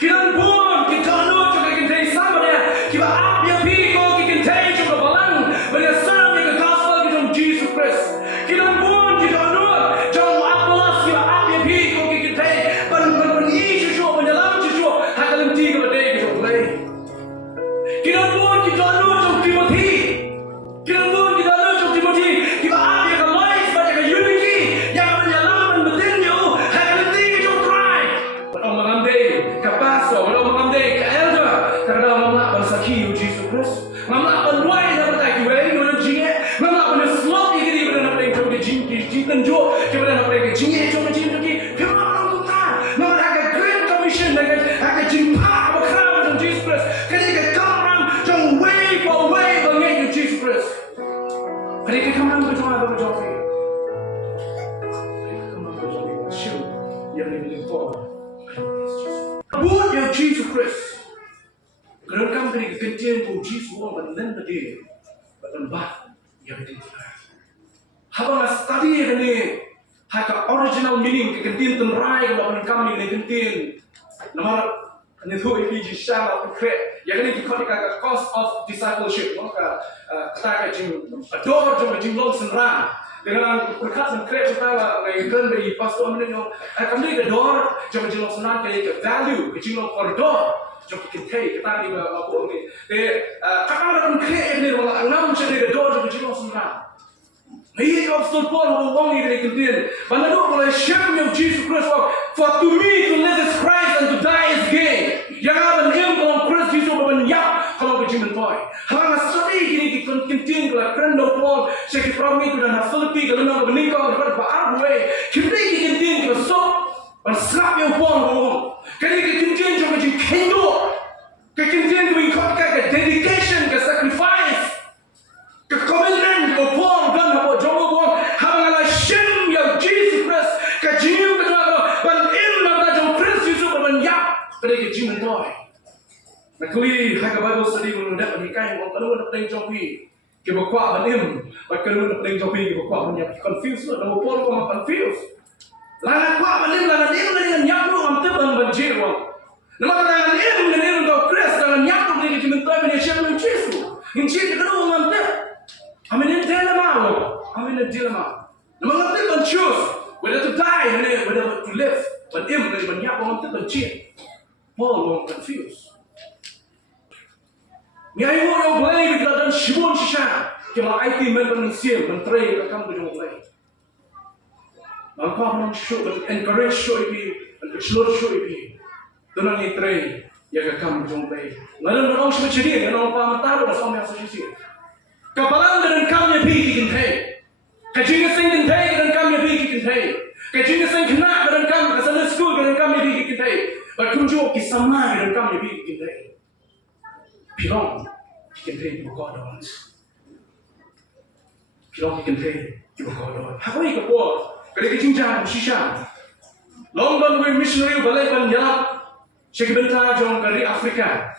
Kita pun kita anu juga KYNTHEI sama dia. Kita apa pi ko KYNTHEI juga balang. Bagi serang yang gospel kita Jesus Christ. Kita pun kita anu jauh apalah kita apa pi ko KYNTHEI. Ban isu jo mendalam jo hakalam ti ko dei kita play. Kita pun kita anu jauh Timothy. Kita pun kita anu jauh Timothy. Kita apa yang life baca ke unity yang mendalam betul yo hakalam ti kita try. Orang mengambil ke pastor, orang mengambil ke elder, kerana mamlak bersaki Jesus Christ. Mamlak berduai dapat tak kue, mana jinge, mamlak berslop ini di mana nak pergi jauh di jinten jauh, ke mana nak pergi jinge jauh macam ni. Kita orang tuta, mamlak agak Great Commission, agak jimpa berkram macam Jesus Christ. Ketika KAMRAM jauh way bangai Jesus Christ. Ketika KAMRAM berjumpa berjauh. KAMRAM berjauh, sure, yang ini for. Buat yang Jesus Christ. Kerana kami kena kencing ku Jesus orang benar betul, betul bah yang betul. Habang study ini, haka original meaning kekentin tenrai kalau kami ni kekentin. Nama ni tu ini jisah konkret. Yang ini kita kata Cost of Discipleship. Maka kata jing ador jom jing long senran. Dengan berkat konkret kita mengikut dari pastor menengok. Kami ador jom jing long senran ke value, ke jing long koridor. Jom KYNTHEI kita ni apa ni? Kakak ada konkret ni orang ngam ceri ador jom jing long senran. Ini Apostle Paul orang ni kekentin. Mana tu mulai share yang Jesus Christ. For to me to live is Christ and to die is gain. Yang ada yang kalau Christ Jesus berbanyak kalau KYNTHEI. Hang asli ini kita kekentin kalau kerana Paul sekali perang itu dan Filipi kalau nak menikah dapat berarway. Kita kekentin kita sok berserap yang Paul ngomong. Kita kekentin cuma KYNTHEI. Kekentin kita ikutkan ke dedication ke sacrifice. Ke komitmen ke Paul dan apa jauh Paul. Hang ala shim yang Jesus Christ ke jiu ke apa ban im nak jauh Christ Jesus berbanyak pada KYNTHEI. Nakui hak Bible study pun dah bernikai orang kalau nak tengok jopi. Kita kuat ban im, kalau nak tengok jopi kita kuat banyak confused tu. Nama Paul pun confused. Lana kuat ban im dengan nyapu am teban banjir wang. Nama dengan im dengan kau Christ dengan nyapu dengan KYNTHEI punya siapa yang Jesus. Ini kita tahu am tep. Amin ini dilema. Amin ini dilema. Nama ngerti ban choose whether to die or whether to live. Ban im dengan nyapu am tep banjir. Paul pun confused. Ni ayo yang boleh kita dan shibun shisha. Kita IT manusia menteri akan berjumpa lagi. Maka orang show encourage show ini, encourage show ini. Tunan ni tray yang akan berjumpa lagi. Lalu orang semua cerita, orang pamantar orang semua yang sisi. Kapalan dan kami pergi KYNTHEI. Kajian sing KYNTHEI dan kami pergi KYNTHEI. Kajian sing kena dan kami kesana school dan kami pergi KYNTHEI. Bertunjuk kisama dan kami pergi KYNTHEI. Pilong KYNTHEI JINGKORDOR. Pilong KYNTHEI JINGKORDOR. Apa ini kapal? Kerana jinjang shisha. London we missionary balai banyak. Syekh bentar jom dari Afrika.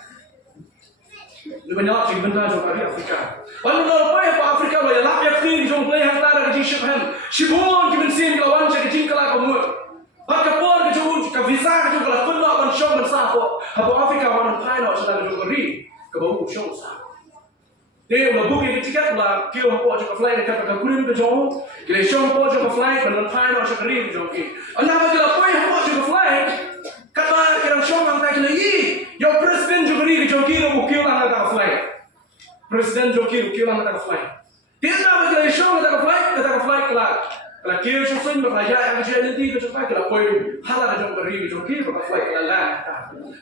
Banyak syekh bentar jom dari Afrika. Lalu apa yang Afrika banyak lap yang tinggi jom play hantar dari Shibhan. Shibon kita sin kawan syekh jingkala kamu. Kapal kita jom ke visa kita jom kalau pun nak mensyom bersama. Apa Afrika orang Thailand sedang jom beri. Kebau syom sah. Dia udah book yang tiket lah. Kau apa juga flight dekat ke Kulim ke jauh. Kita syom apa juga flight dengan Thailand syekh beri jom ke. Anda bagi apa yang apa juga flight. Kata kita syom yang tak kena i. Your president juga beri jom ke ukil lah nak flight. Presiden jom ke ukil lah nak flight. Dia nak bagi syom nak flight kelak. Kalau kira syom berlaya yang kecil nanti ke cepat kalau kau halah jom beri jom ke flight kelak lah.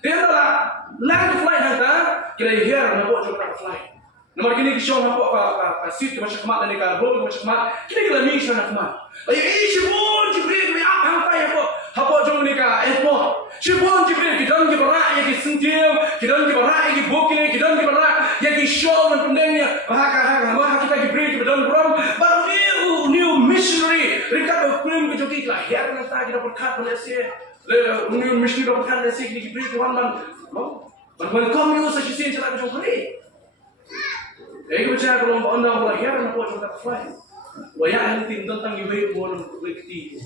Dia nak land flight hantar. Kita here nak buat juga flight. Nomor kini kisah apa seat ke macam mana ni kan roll macam mana kini kita ni sana kemana? Ayo shibon jibril we up hantai apa jom ni kan airport shibon jibril kita ni berak yang sentil kita ni berak yang booking kita ni berak yang show dan pendengnya haka kita jibril kita dan beram baru new missionary mereka berkumpul ke joki lah ya nanti kita berkat Malaysia new missionary berkat Malaysia kini jibril tuan welcome you sa sisi cara jom kali. Ego baca kalau anda boleh ya nak buat contoh flight. Waya nanti tentang ibu boleh kolektif.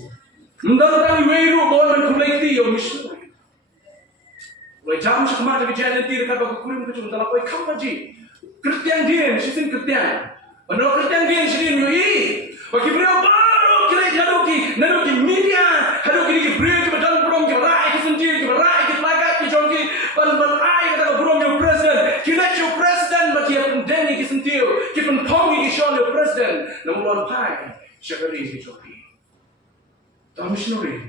Tentang ibu boleh kolektif yang missionary. Rồi jam sekamar ke jalan nanti dekat bagi kurim ke dalam koi kam haji. Kristian dia, sisin Kristian. Menurut Kristian dia sisin yui. Bagi beliau baru kira naruki media, haruki ki beliau ke badan burung ke rai ke sendiri ke rai ke lagat ke jongki ban ai kata burung yang presiden. Kira jo presiden bagi pendengi ke sendiri, ke penpongi ke shon yo presiden. Namun pai syakari ke jongki. Tahu missionary.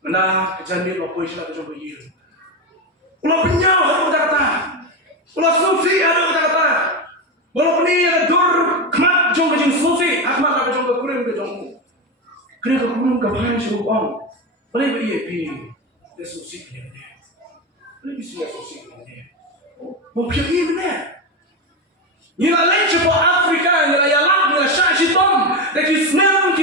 Mana kejadian apa istilah ke jongki ye. Ulah penyau ada kata, ulah sufi ada kata, walaupun ini ada dur kemat jong kejeng sufi, akmat apa jong kekurim ke jongmu, kena kekurim ke bahan syuruk om, boleh beri pi, dia sufi punya dia, boleh bisa sufi punya dia, mau pilih ini benar, nila lain cepo Afrika, nila yalak, nila syah shitom, dan kisnam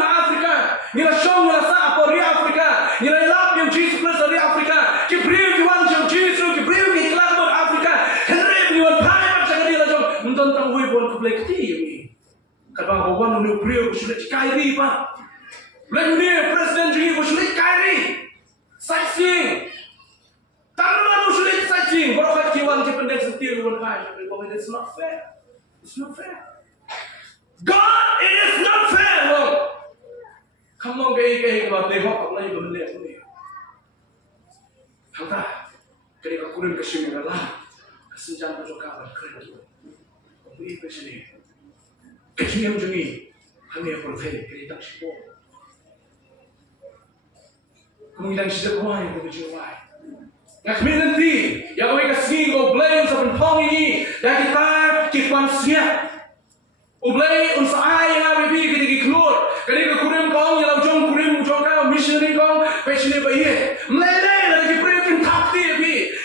Afrika, nila syong nila sa apa ri Afrika, nila yalak yang Jesus Christ dari Afrika. Kibriu kiwan jom Jesu, kibriu ki kelabon Afrika. Henry kiwan pai macam dia lah jom. Mentang hui bon keblek keti ni. Kadang bawan ni briu sulit kairi pa. Belum ni presiden jadi sulit kairi. Sightseeing. Tangan sulit sightseeing. Berapa kiwan ki pendek setir bon pai. It's not fair. It's not fair. God, it is not fair. Come on, gay buat lehok kau lagi benda ni. Hangga, ketika kurim kesini adalah kesenjangan perjokaran keren tu. Kami kesini, kesini yang juni, kami yang berfirman kita siapa. Kami yang sedang wai begitu wai. Nak kami nanti, yang kami kesini kau blame sampai pong ini, dan kita siap. Ublay unsa ay nga bibi kiti keluar, ketika kurim kau yang jom kurim jom kau missionary kau, pesini bayi. Meleleh.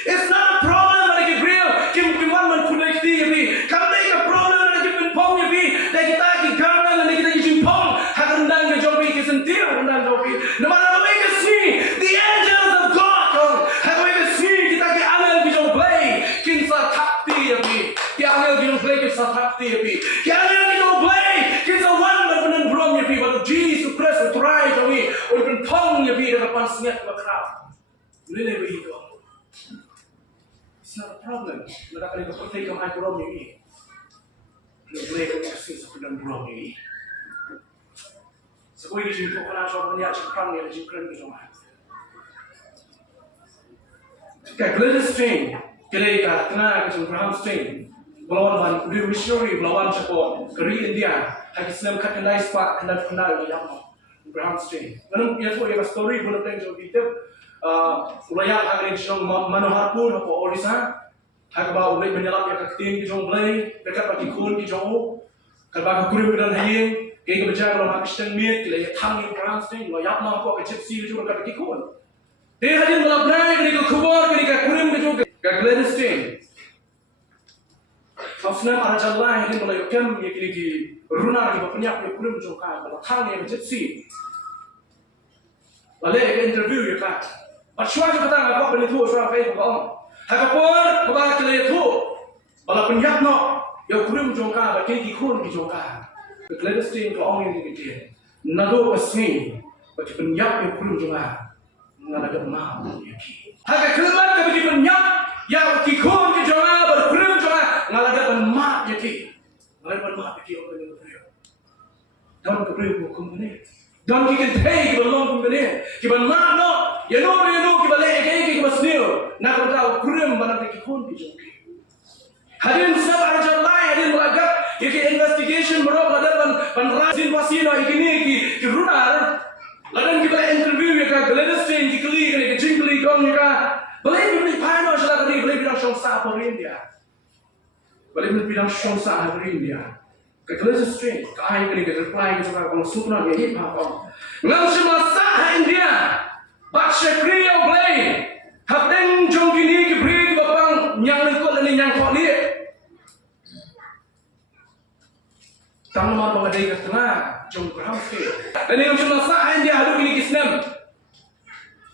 It's not a problem lagi beliau. Kim man kunai kita ni. Kami ni problem lagi pempong ni. Dan kita lagi garam dan kita lagi jimpong. Hakan dan kejobi kesentir dan jobi. Nama kami kesini. The angels of God. Kami kesini kita lagi angel kejobi. Kinsa takti ni. Kita angel kejobi kinsa takti ni. Kita angel kejobi kinsa wan berpenan belum ni. Baru Jesus Christ try jobi. Orang pempong ni dengan pansiat berkerap. Boleh begitu. It's not a problem. Mereka kali kepercayaan kami kurang ini. Boleh kami kasih sepenuhnya kurang ini. Sekolah ini jumpa kerana soal banyak cekang yang jengkran kita mah. Jika Gladys Strain, kita kenal kita Abraham Strain, melawan dia missionary melawan cepat keri India, hanya Islam KYNTHEI spot kenal di dalam Abraham Strain. Namun ia tu yang story boleh tengok kita. Ulayak agak jong manohar pun apa orisa, agak bau ulai menyalap yang ketin di jong belai, dekat bagi kun di jong, kalau kurim dan hayeng, kayak kebejar kalau mak Kristen miet, kita tang yang perang sting, ulayak nak apa kecipsi di jong dekat bagi kun. Dia hanya melabrai ketika keluar ketika kurim di jong, ketika Gladys Strain. Maksudnya para jalan ini mulai kem yang kini runa di bawahnya kurim di jong kan, kalau tang yang kecipsi. Balik interview ya kan. Pasal kita tak apa benda tu, soal kayak apa? Hagapun, apa kelihatan tu? Bala penyak no, yang kurim jongka, bagi kikun di jongka. Gladys Strain kau orang yang kita, nado kesini, bagi penyak yang kurim jongka, nggak ada mahu yaki. Haga kelmat bagi penyak yang kikun di jongka, berkurim jongka, nggak ada mak yaki, nggak ada mak yaki orang yang beriu. Dan keberiu hukum ini. Dan kita KYNTHEI kita long kumene, kita makno, ya no kita leh kita sendiri, nak tahu kurim mana kita kon dijongki. Hadirin sebab ada jalan lain, hadirin melagak, kita investigation berapa ada penrazin pasien ini ki runar, lalu kita interview kita Gladys Strain kita kali kita jingkli kong kita, boleh beri pano salah kali boleh bilang syongsa apa India, boleh bilang syongsa apa India. Gladys Strain, kaya kali kita reply kita kalau supra dia hip hop. Ngam semasa India, baca kriya boleh, habdeng jong kini kibri bapang nyang lekot dan nyang kok liat. Tamu mar mengadai ke tengah jong berhamsi. Dan ngam semasa India halu kini kisnem.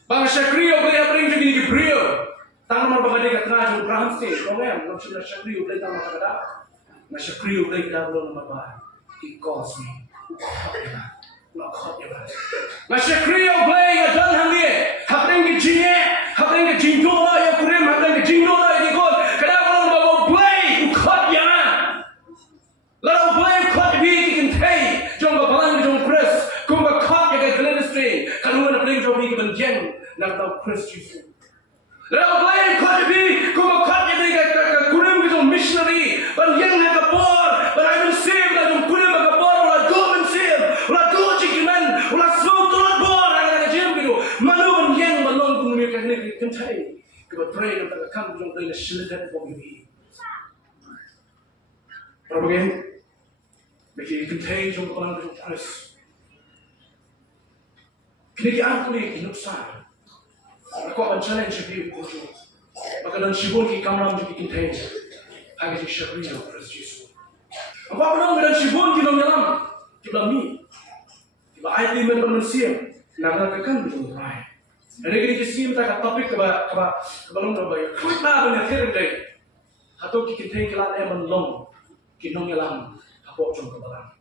Baca kriya boleh habdeng jong kini kibri. Tamu mar mengadai ke tengah jong berhamsi. Ngam semasa kriya boleh tamu kada. Masyakriyo boleh kita belum nampak. It cost me. Nak khot ya ba. Masih kriau play ya dan hamil. Hapeng ke jinge, hapeng ke jingkordor ya kurim, hapeng ke jingkordor ya ikut. Kenapa orang bawa play khot ya? Lalu play khot bi KYNTHEI. Jom balang jom Chris. Kum ba khot ya ke ministry. Kalau nak play jom bi ke benjeng nak tahu Chris Jesus. Lalu play khot bi kum ba khot ya ke kurim ke jom missionary. Benjeng nak ke por, but I will save la jom kurim ke por la do men save. La do jikiman, la slow turut por agak ke jem gitu. Manu benjeng balong kum ni ke KYNTHEI. Kita pray kita akan jom play la shilidan for me. Problem bagi KYNTHEI jom balang jom Chris. Kini aku ni kinuksan. Aku akan challenge dia kuju. Maka dan sibuk ki KAMRAM di KYNTHEI. Agak JINGSHAKRI yang Chris Jesus. Aku akan dan sibuk ki dong dalam. Kita mi. Kita IT manusia. Nak kan betul right. Ada kini kisah kita topik kebalong terbaik. Kita punya terbaik. Atau KYNTHEI kelat yang menlong. Kinong dalam. Aku jom kebalang.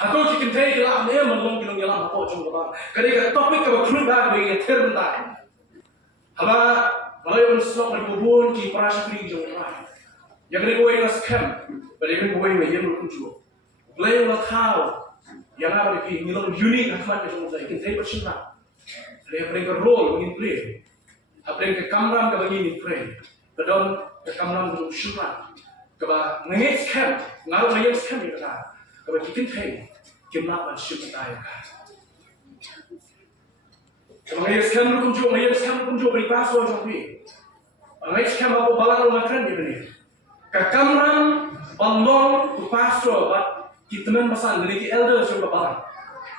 Aku KYNTHEI kelat yang menlong kinong dalam. Aku jom kebalang. Kerana topik kebalong terbaik terbaik. Haba malay pun slok na kubun ki prashakri jom right. Yang ni gue ngas camp. Balik ni gue ngajem lukuju. Play na tau. Yang apa ki nilong unique akmat jom play. KYNTHEI bercinta. Dia play ke role mungkin play. Play ke KAMRAM ke begini play. Kedon ke KAMRAM jom cinta. Keba ngengit camp. Ngaruh ngengit camp ni kata. Keba KYNTHEI kimna bercinta ya. Mengenai skam kunjung beri pasu jom pi. Mengenai skam apa balang rumah keren ni beri. KAMRAM bandong ku pasu bat kita men pasan dari elder jom balang.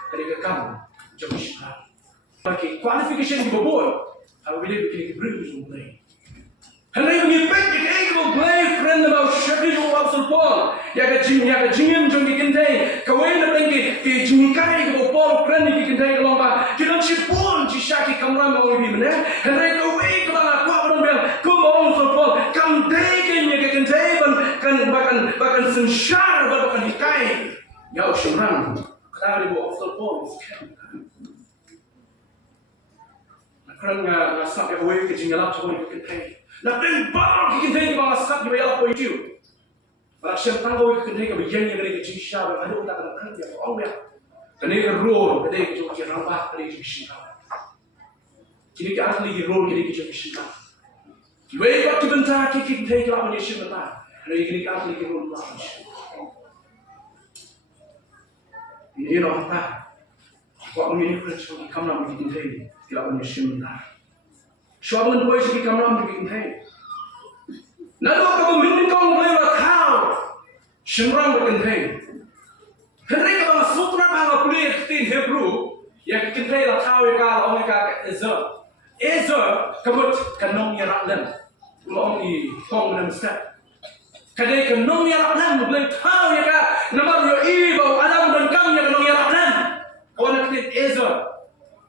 Dari KAMRAM jom shikar. Bagi qualification di bawah. Aku bila bikin beri jom play. Hendak mengipek kita jom play friend about shakri jom absul pol. Ya ke jingim jom KYNTHEI. Kawin na lagi ke jingkai ke pol friend ni KYNTHEI ke lomba. Kita cipun Shaki KAMRAM mau lebih mana? Henry kau ikut aku orang bilang kau mau support KYNTHEI kayaknya KYNTHEI bahkan sensyar bahkan hikai. Ya usyuran kita dibawa support. Kerana ngasak yang awal kejingalan cakap KYNTHEI. Nak tembak KYNTHEI bang ngasak dia yang apa itu? Kalau siapa tahu KYNTHEI kebagian yang dari kejingan ada orang tak nak kerja orang dia. Kerana role kedai kejauh rambat kedai kejingan. Kini ke asli role kini ke JINGSHAKRI. Kiwei kau bentar KYNTHEI kelak menyusun bentar. Kini kini ke asli role kelak menyusun. Ini orang tak. Kau menjadi kerja KAMRAM KYNTHEI kelak menyusun bentar. Siapa yang boleh segi KAMRAM KYNTHEI? Lalu kau meminta mulai tahu. Shimram KYNTHEI. Henry kau sutra bahwa kuliah tin Hebrew yang KYNTHEI lah tahu kalau orang kata Ezer kabut kanong yaraklan. Ulong I kong dan step. Kadai kanong yaraklan boleh tahu ya ka nama yo I bau alam dan kam ya kanong yaraklan. Kawan nak kata Ezer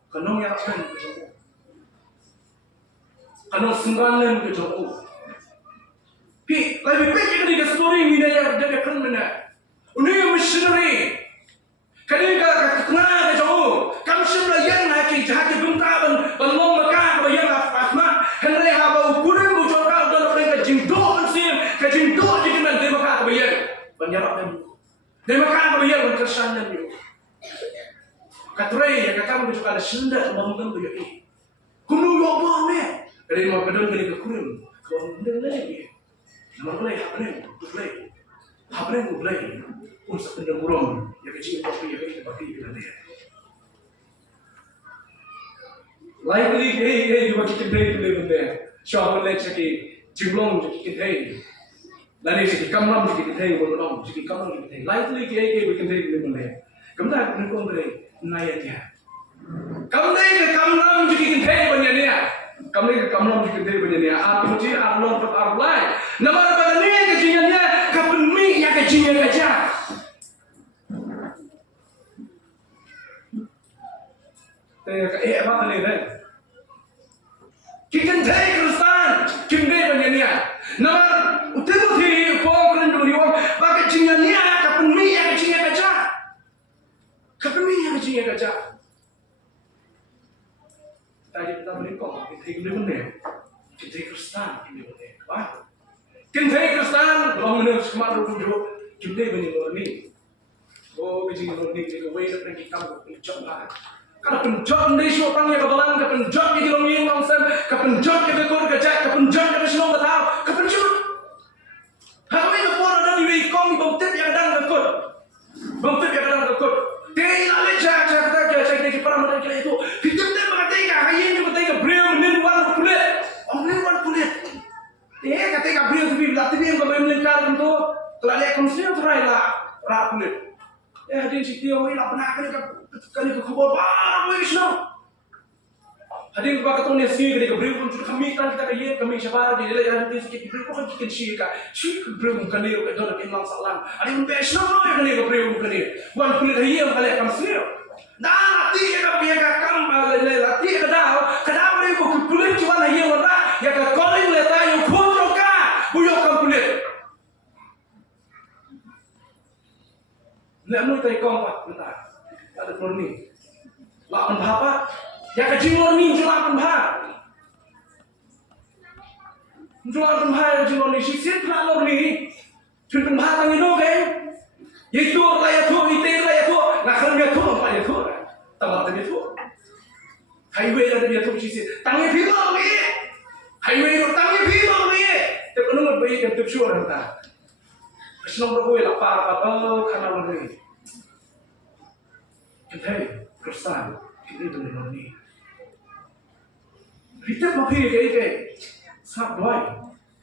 kanong yaraklan ke jauh. Kanong sembalan ke jauh. Pi lebih baik kita di story ni dia kan mana. Uni missionary. Kadai ka kena ke jauh. Kam semula yang nak haki bentaban balong maka yang Ahmad Henry habau kuning bujur kau dalam mereka jingkor sih kejingkor jadi nanti maka kebayang banyak dan dia maka kebayang berkesan dan itu katray yang kakak bujur ada senda bangun tu ini kuno apa ni dari mau pedang dari kekurim kau benda lagi nama play habreng untuk pedang burung yang kecil kopi yang kita pakai kita dia. Likely hey juga KYNTHEI boleh benda. Siapa boleh cakap jumlah KYNTHEI. Lain cakap KAMRAM KYNTHEI boleh orang cakap KAMRAM KYNTHEI. Likely KYNTHEI boleh benda. Kamu tak nak kongre nayanya. Kamu ke KAMRAM KYNTHEI banyaknya. Kamu ke KAMRAM KYNTHEI banyaknya. Aku mesti arlong per arlai. Nama apa ni kejingannya? Kapan mi yang kejingan aja. Apa ni deh? KYNTHEI KHRISTAN, KYNTHEI banyaknya. Nama uti pokok dan durian, pakai jingannya kapan mi yang kejingan aja. benar. KHRISTAN KHRISTAN bah. KHRISTAN KHRISTAN kalau menurut kemarin dulu KHRISTAN benar ni. Oh, kejing ni way na pergi kamu penjat lah. Kalau penjat ni show tang ya kebalan, kalau penjat ni kalau ni nonsen, kalau penjat kita kor kejat, kalau penjat kita semua tahu, kalau penjat. Kami nak buat ada di kong di bangkit yang kadang kekut, bangkit yang kadang kekut. Dia lalu cak kita para mereka itu. Kita ni mengatakan hayat juga mengatakan beliau menemukan kulit, menemukan kulit. Dia katakan beliau tu bila tu dia kami melingkar itu, kalau dia konsisten terai lah kulit. Hadirin sekalian, ini nak pernah kali ke khabar baru ini semua. Hadirin kepada tuan yang sini ketika beliau pun kami kan kita kaya kami siapa di dalam hadirin sekalian beliau pun kita syirika syirika beliau bukan dia ke dalam imam salam. Hadirin besar yang kali ke beliau bukan dia. Bukan kulit hayam kali kami sendiri. Dah nanti kita punya kam nanti kadang beliau pun kulit cuma hayam orang yang calling letak yang kontroka beliau kam kulit. Nak mulai dari kong pak, bentar. Ada telur ni. Lapan bahapa? Yang kecil ni jual lapan bah. Jual lapan bah yang jual ni. Siapa nak telur ni? Jual lapan bah tangi dong kan? Itu layak tu, itu layak tu. Nak kerja tu, apa ya tu? Tamat dia tu. Highway ada dia tu sisi. Tangi film ni. Highway tu tangi film ni. Tapi nunggu bayi yang tu sure entah. Senang berkuih lah apa karena lagi. KHRISTAN KHRISTAN benar ni. Kita mampir ke sab doi.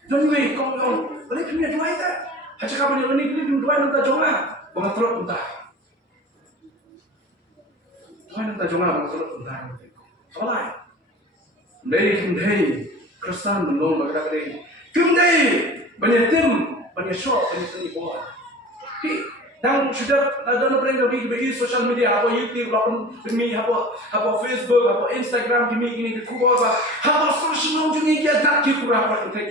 Jangan we kong kong. Boleh punya doi tak? Hanya kapan yang ni kita doi nanti jonga. Bangat teruk entah. Doi nanti jonga bangat teruk entah. Apa? Dari KHRISTAN benar mereka kata. KHRISTAN banyak tim. Banyak shop, banyak seni buat. Dan sudah ada orang yang bagi social media, apa YouTube, apa demi, apa Facebook, apa Instagram, demi ini kita buat apa social media kita tak kira apa itu.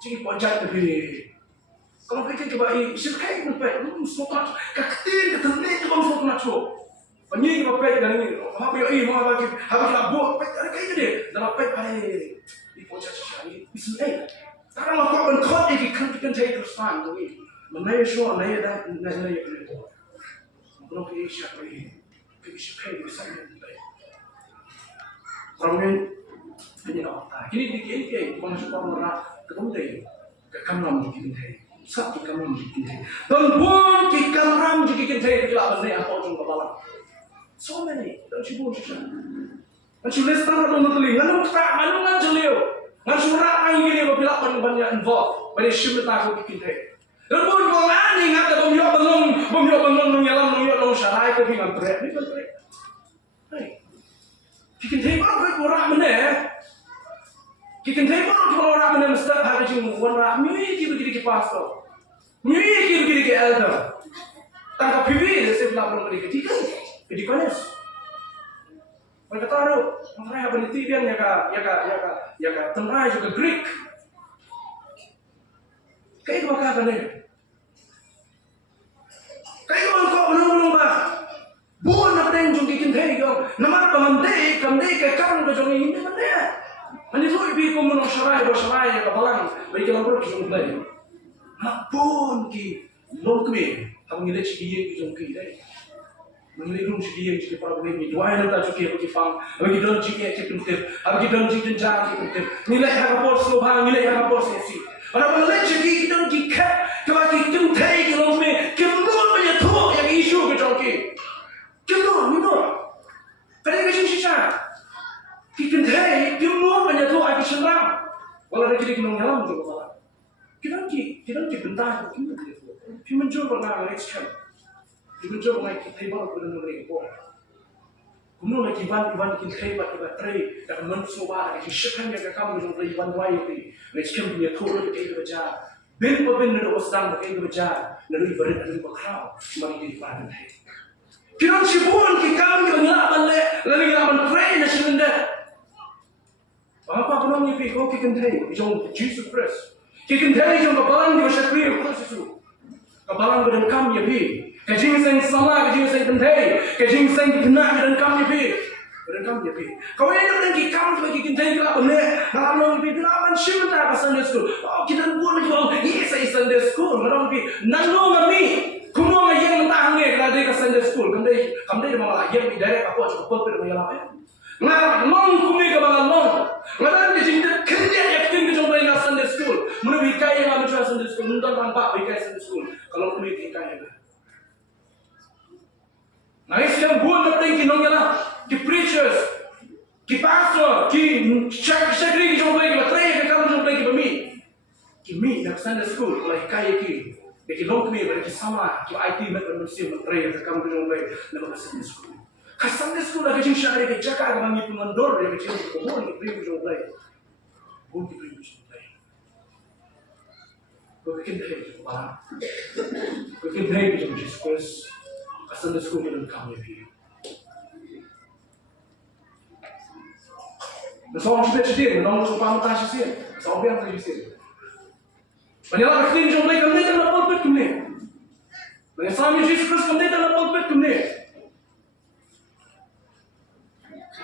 Jadi pojat tu ni. Kalau kita cuba ini, siapa yang nampak, semua kaktin, ketelik, kita semua nak cuba. Banyak kita pakai dengan ini. Apa yang ini, apa kita buat, ada kayak ni. Dalam pakai pada di pojat social ini, bismillah. Sekarang aku akan kau ini kan KHRISTAN tu ni, mana show, mana ada, mana yang boleh buat. Kalau KHRISTAN, KHRISTAN bisa ni. Orang ini nak. Kini bukan cuma orang KYNTHEI, KAMRAM juga KYNTHEI, satu KAMRAM juga KYNTHEI. Dan pun KAMRAM juga KYNTHEI tidak benar apa ujung kepala. So many, dan cuma macam. Macam lestar atau menteri, mana ngajar leo. Masyarakat ini apabila banyak involved, banyak syiar takut KHRISTAN. Dan pun orang ini ngata beliau menyalam syarai ke dengan berat ni kan berat. KHRISTAN baru orang mana? KHRISTAN baru orang mana mesti hari jemu orang mesti begini ke pastor, mesti begini ke elder. Tangkap pipi sebelah orang mereka tidak, jadi panas. Mereka taruh, mereka penelitian ya ka tengah juga Greek. Kayak apa kata ni? Kayak kau menang bah. Bukan apa yang jungki KHRISTAN kau. Nama kamdei ke kan kau jungki ini mana? Mana tu ibu kau menang syarai ya kapalang. Bagi kalau kau jungki lagi. Apun ki longkme, aku ngilet sikit jungki lagi. Mengirim sedih yang para pemimpin. Dua yang tak cukup bagi fang, bagi dalam jika cekentip, bagi dalam jika cekentip. Nilai harga pos lubang, nilai harga pos sesi. Orang nilai jika dalam jika kebagi KHRISTAN kalau me, kemur banyak tu yang isu kejongki. Kemur. Pada kisah sisa, KHRISTAN kemur banyak tu lagi senang. Walau ada kita kena nyalam tu kepala. Kita bentar, kita mencoba nak extend. Kita mencoba nak table pada nomor ini. Kemudian lagi iban KHRISTAN pada tray dan mencoba lagi sekan yang kamu mencoba iban dua itu. Extend punya turun ke baca. Ben ada osdang ke baca. Lalu ibarat ada bakal mari di pada tray. Kita sibuk kita kami ngelaban lalu ngelaban tray nasional dah. Apa pun yang pergi KHRISTAN, jom Jesus Christ. KHRISTAN jom kebalan di JINGSHAKRI Khusus itu. Kebalan dan kami pergi. KHRISTAN sama, KHRISTAN KHRISTAN, KHRISTAN kena dan kami pergi. Keren kam dia pi. Kau yang nak pergi kam tu bagi kita kelak benar. Nak long pi bilapan syuta ke Sunday school. Oh kita buat lagi orang. Yes, Sunday school. Orang pi nalo kami. Kuno yang mentah ni kalau dia ke Sunday school. Kami malah yang direct aku cukup pulpit dengan apa? Nah, long kumi ke bang long. Ngan dia cinta kerja acting ke jomba yang Sunday school. Mana bikai yang kami cuba Sunday school. Nuntan tampak bikai Sunday school. Kalau kumi bikai yang nah, sekarang buat apa yang kinongnya lah, ki preachers, ki pastor, ki JINGKORDOR ki jomba ki batray ki kamu jomba ki bami, ki mi nak Sunday school, kalau kaya ki, ki long kumi pada ki sama, ki IT macam mesti batray ki kamu jomba nama Sunday school. Kas Sunday school lagi JINGSHAKRI ki jaga ke bami pemandor yang ki jomba ki beri jomba, pun ki beri jomba. Kau bikin deh, kau bikin deh ki jomba Jesus. Sunday school kita kami pergi. Nasong kita cerita, nasong supaya kita cerita, nasong biar kita cerita. Banyak orang kini jom lagi kami tak nak pulpit kami. Banyak sami Jesus kami tak nak pulpit kami.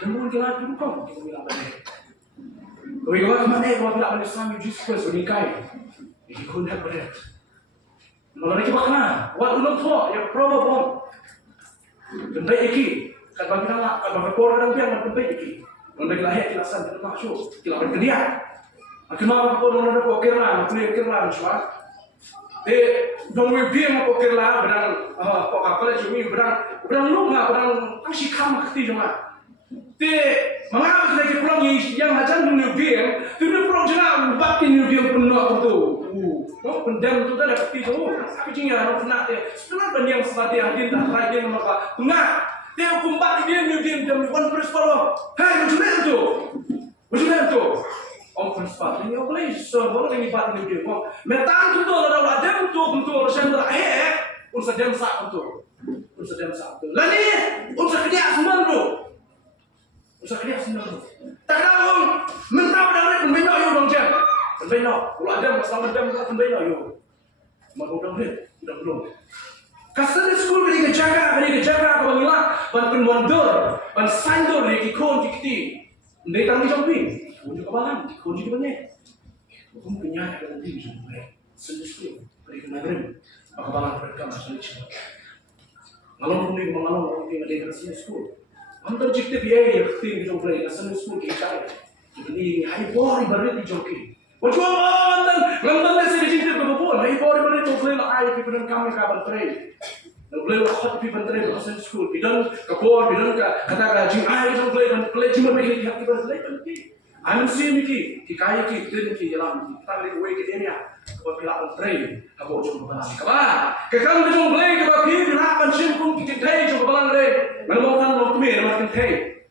Namun kita tu bukan kita bilang balik. Kau bilang kemana? Kau bilang balik sami Jesus berikai. Ini kau nak berat. Malah kita bakna, wat ulung tua yang probable. Tempat iki, kan bagi nama, kan bagi orang yang biar tempat iki. Orang lahir kilasan kita masuk, kita berkedia. Akhirnya apa pun orang nak pokirlah, nak pokirlah macam. Dong we biar nak pokirlah, berang pokakala cumi, berang lupa, berang masih kam kerti cuma. Mengapa kita pulang yang hajan dunia biar, dunia pulang jangan batin dunia penuh tu. Pendam tu dah dapat itu. Tapi jingga orang nak dia. Sebenarnya benda yang seperti yang dia tak raih dia maka tengah. Dia kumbat dia dia one principle. Hey, macam tu. Macam tu. Om principle. Ini apa lagi? Sebab ini bat dia. Metang tu ada wadah tu macam tu. Unsur dia sak tu. Unsur dia sak tu. Lagi unsur kerja semua tu. Unsur kerja semua tu. Tak tahu mentau dah pembina yo dong jam. Pembina, kalau ada masalah dam tak pembina yo. Mau dong belum. Kasar school beri kejaga ke bangla, ban penwandor, ban sandor ni kikon kikti. Ndai tang di jompi. Kunci kebalan, kunci ke banyak. Hukum punya ada nanti jompi. Sunday school beri kenagram. Bakalan mereka masuk ni. Ngalong ni mengalong orang tinggal di Sunday school. Antar jikte biaya yang kikti jompi Sunday school kita. Ini hai bori beri di jompi. Wajib ngantan nasi di sini berbobol. Hai bori beri tu boleh lah ayat pikiran kami kabar tray. Boleh lah hot pikiran tray Sunday school. Bidan kapor, bidan kata jing ayat tu boleh cuma beri hati boleh beri. Ayat sih miki, kikaya kita jalan. Kita beri kue ke dia. Kau pilih tray, kau cuma balas. Kabar, kekam tu boleh kau pilih bilapan simpun kita tray cuma balas tray. Mana mau kan mau kemir, mau tray.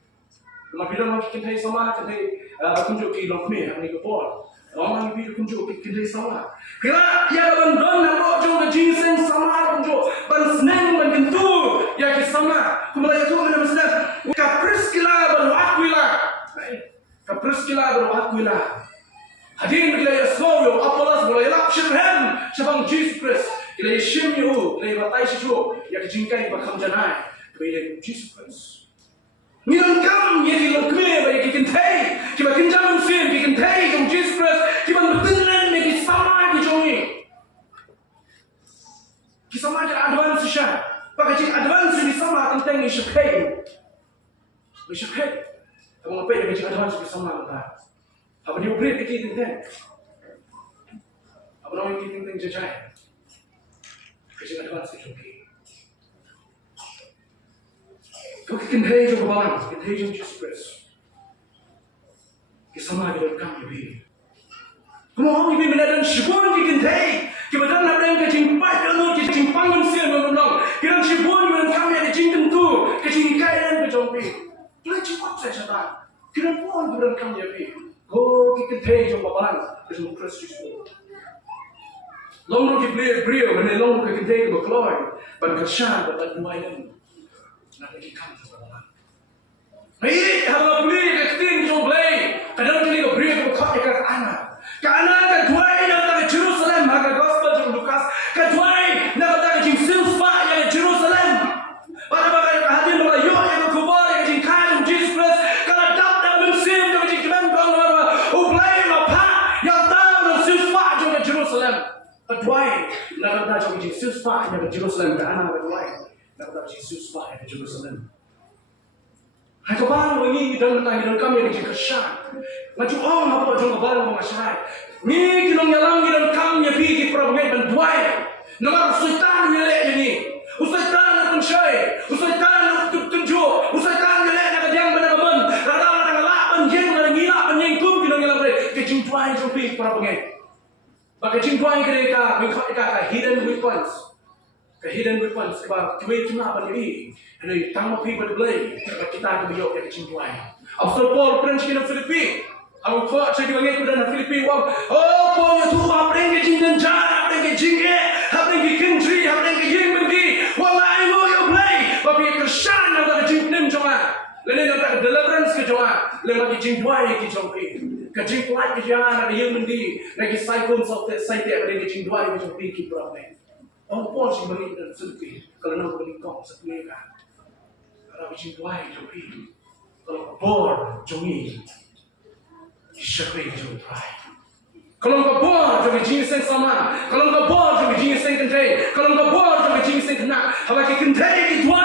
Kalau bidan mau kita tray sama tray, kunjuk kilo kemir, ni kapor. Orang ini kunjuk kita sama. Kira dia bandon nak ojong ke ginseng sama kunjuk. Ban seneng ban kentu ya ke sama. Kumulai itu mana maksudnya? KHRIST baru akuila. KHRIST baru akuila. Hadirin kita ya semua apalas mulai lap syirhem syabang Jesus Christ. Kita ya syimyu, kita ya batai syiju ya ke jingkai bakam janai. Kita ya Jesus Christ. Nilang kam ye di lokme ba ye KYNTHEI ki ba kinjam sim ki KYNTHEI jong Jesus Christ ki ban betulan me ki sama ki jongi ki sama ja advance sha ba ka advance ni sama tentang ni syakhay kamu ngapain ka advance ki sama ta apa ni upgrade ki tentang apa no ki tentang jajai ki advance ki jongi kau KYNTHEI jom kebalan, KYNTHEI jom Jesus Christ. Kisama kita kami bi. Kamu orang ibu menadan shibun KYNTHEI. Kita dah nak dengan jingpai kalau kita jingpang manusia mengenal. Kita shibun dengan kami ada jingken tu, kejingkai dan kejompi. Kita cepat saja. Kita pun dengan kami bi. Oh KYNTHEI jom kebalan, jom Christ Jesus. Long kita beliau, mana long KYNTHEI berkeluar, ban kesyan, ban dua ini. Nak lagi kan sebenarnya. Hei, kalau beli keting jom beli, kadang beli ke beli ke kau ke anak. Karena kedua ini nak ke Jerusalem, maka gospel jom Lukas. Kedua ini nak ke jing silfa yang Jerusalem. Pada bagai kehadir malah yuk yang kubur yang jing kain Jesus Christ. Duai, nak kata jom Jesus Pak yang ke Jerusalem ke anak ke Duai, nak kata Jesus Pak yang ke Jerusalem. Hai kabarang ini dan menang kami yang ke Syar. Maju orang apa jom kabarang mengasyai. Ni kinong yalang dan kami yang pergi perabot dan Duai. Nama Sultan yang ini. Sultan nak mensyai, Sultan nak tunjuk, Sultan yang nak diam pada kaman. Rada nak lapan jeng nak gila penyengkum kinong yalang ke Duai jom pergi perabot. Maka jingkuan mereka mengatakan hidden weapons, hidden weapons sebab duit cuma apa ni? Jadi tamu pergi berbelai, kita tu biok yang jingkuan. Apostol Paul pernah cakap Filipi, aku kuat cakap dengan aku dan Filipi, oh Paul itu apa yang jingkan cara, apa yang jingke, apa yang KHRIST, apa yang jingmendi, wallahi mau you play, tapi Kristen ada jingnem cuma, lain ada deliverance ke cuma, lain lagi jingkuan ke cuma. Kajing kuat kejangan ada yang mendi, lagi cycle software site ada yang kajing dua yang macam pergi berapa? Orang pun sih beri dan sedih kalau nak beri kau sedih kan. Kalau kajing dua yang pergi, kalau bor jongi, JINGSHAKRI jom try. Kalau kau bor jongi jingseng sama, kalau kau bor jongi jingseng KHRIST, kalau kau bor jongi jingseng kena, apa KHRIST dua.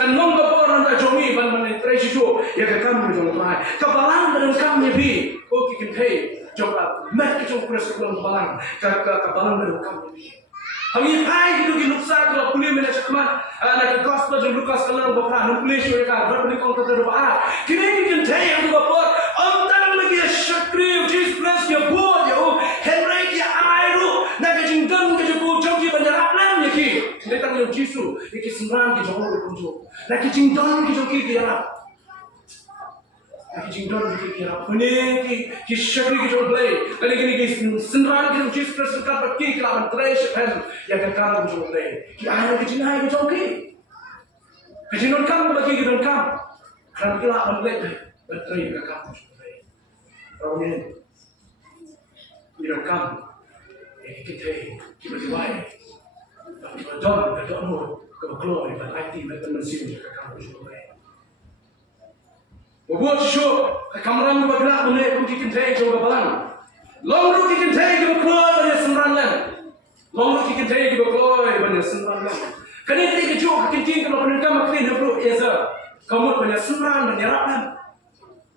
Kan nong ka por anda jomi ban man treasure jo ya ka kam jong mai ka balang dan kam ye bi o ki KHRIST jong la met ki jong KHRIST ko balang ka balang dan kam ye bi hami pai ki nuksa ko puli mena chakma na ka gospel jong Lukas kalang ba pra no puli jo ka bar ni kong ka do ba kini ki KHRIST ang ba por om tan lagi shakri Jesus Christ ya bo ya o henry ya airu na ka jing don ka jo jong ki ban ya ram ye ki Datang yang Jisu, iki sembilan ki jong berkunjung. Lagi jingdon ki jong ki kira. Lagi jingdon ki kira. Pune ki shakri ki jong play. Lagi ki sembilan ki jong Jisu Kristus dapat ki kira mentresh pen yang kan jong play. Ki ayah ki jinai ki jong ki. Ki jinon kam bagi ki don kam. Kan kira mentresh mentresh ka kam jong play. Rawne. Ki don kam. Ki tei ki berjuai. Don ke dono ke glory dan IT dan mesin ke kamu semua. Buat show ke KAMRAM buat nak boleh kunci KHRIST juga balang. Long ru KHRIST juga glory banyak sembilan. Long ru KHRIST juga glory banyak sembilan. Kini tadi kejuh kencing kalau penerima makin hebru Ezra. Kamu banyak sembilan menyerapkan.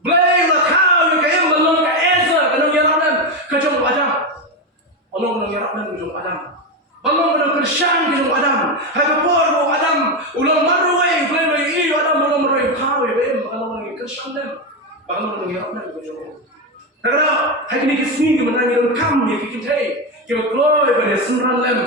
Blay lah kau yang kaya belum ke Ezra kalau menyerapkan kejong Adam. Allah menyerapkan kejong Adam. Allah menang Kristen di Adam. Hagapor mo Adam. Ulang maruay. Play iyo Adam. Ulang maruay. Kawe. Allah menang Kristen dem. Allah menang hirap na. Karena hari ini kesini menang hirap kami. KHRIST. Kaya kloy. Banyak senran lem.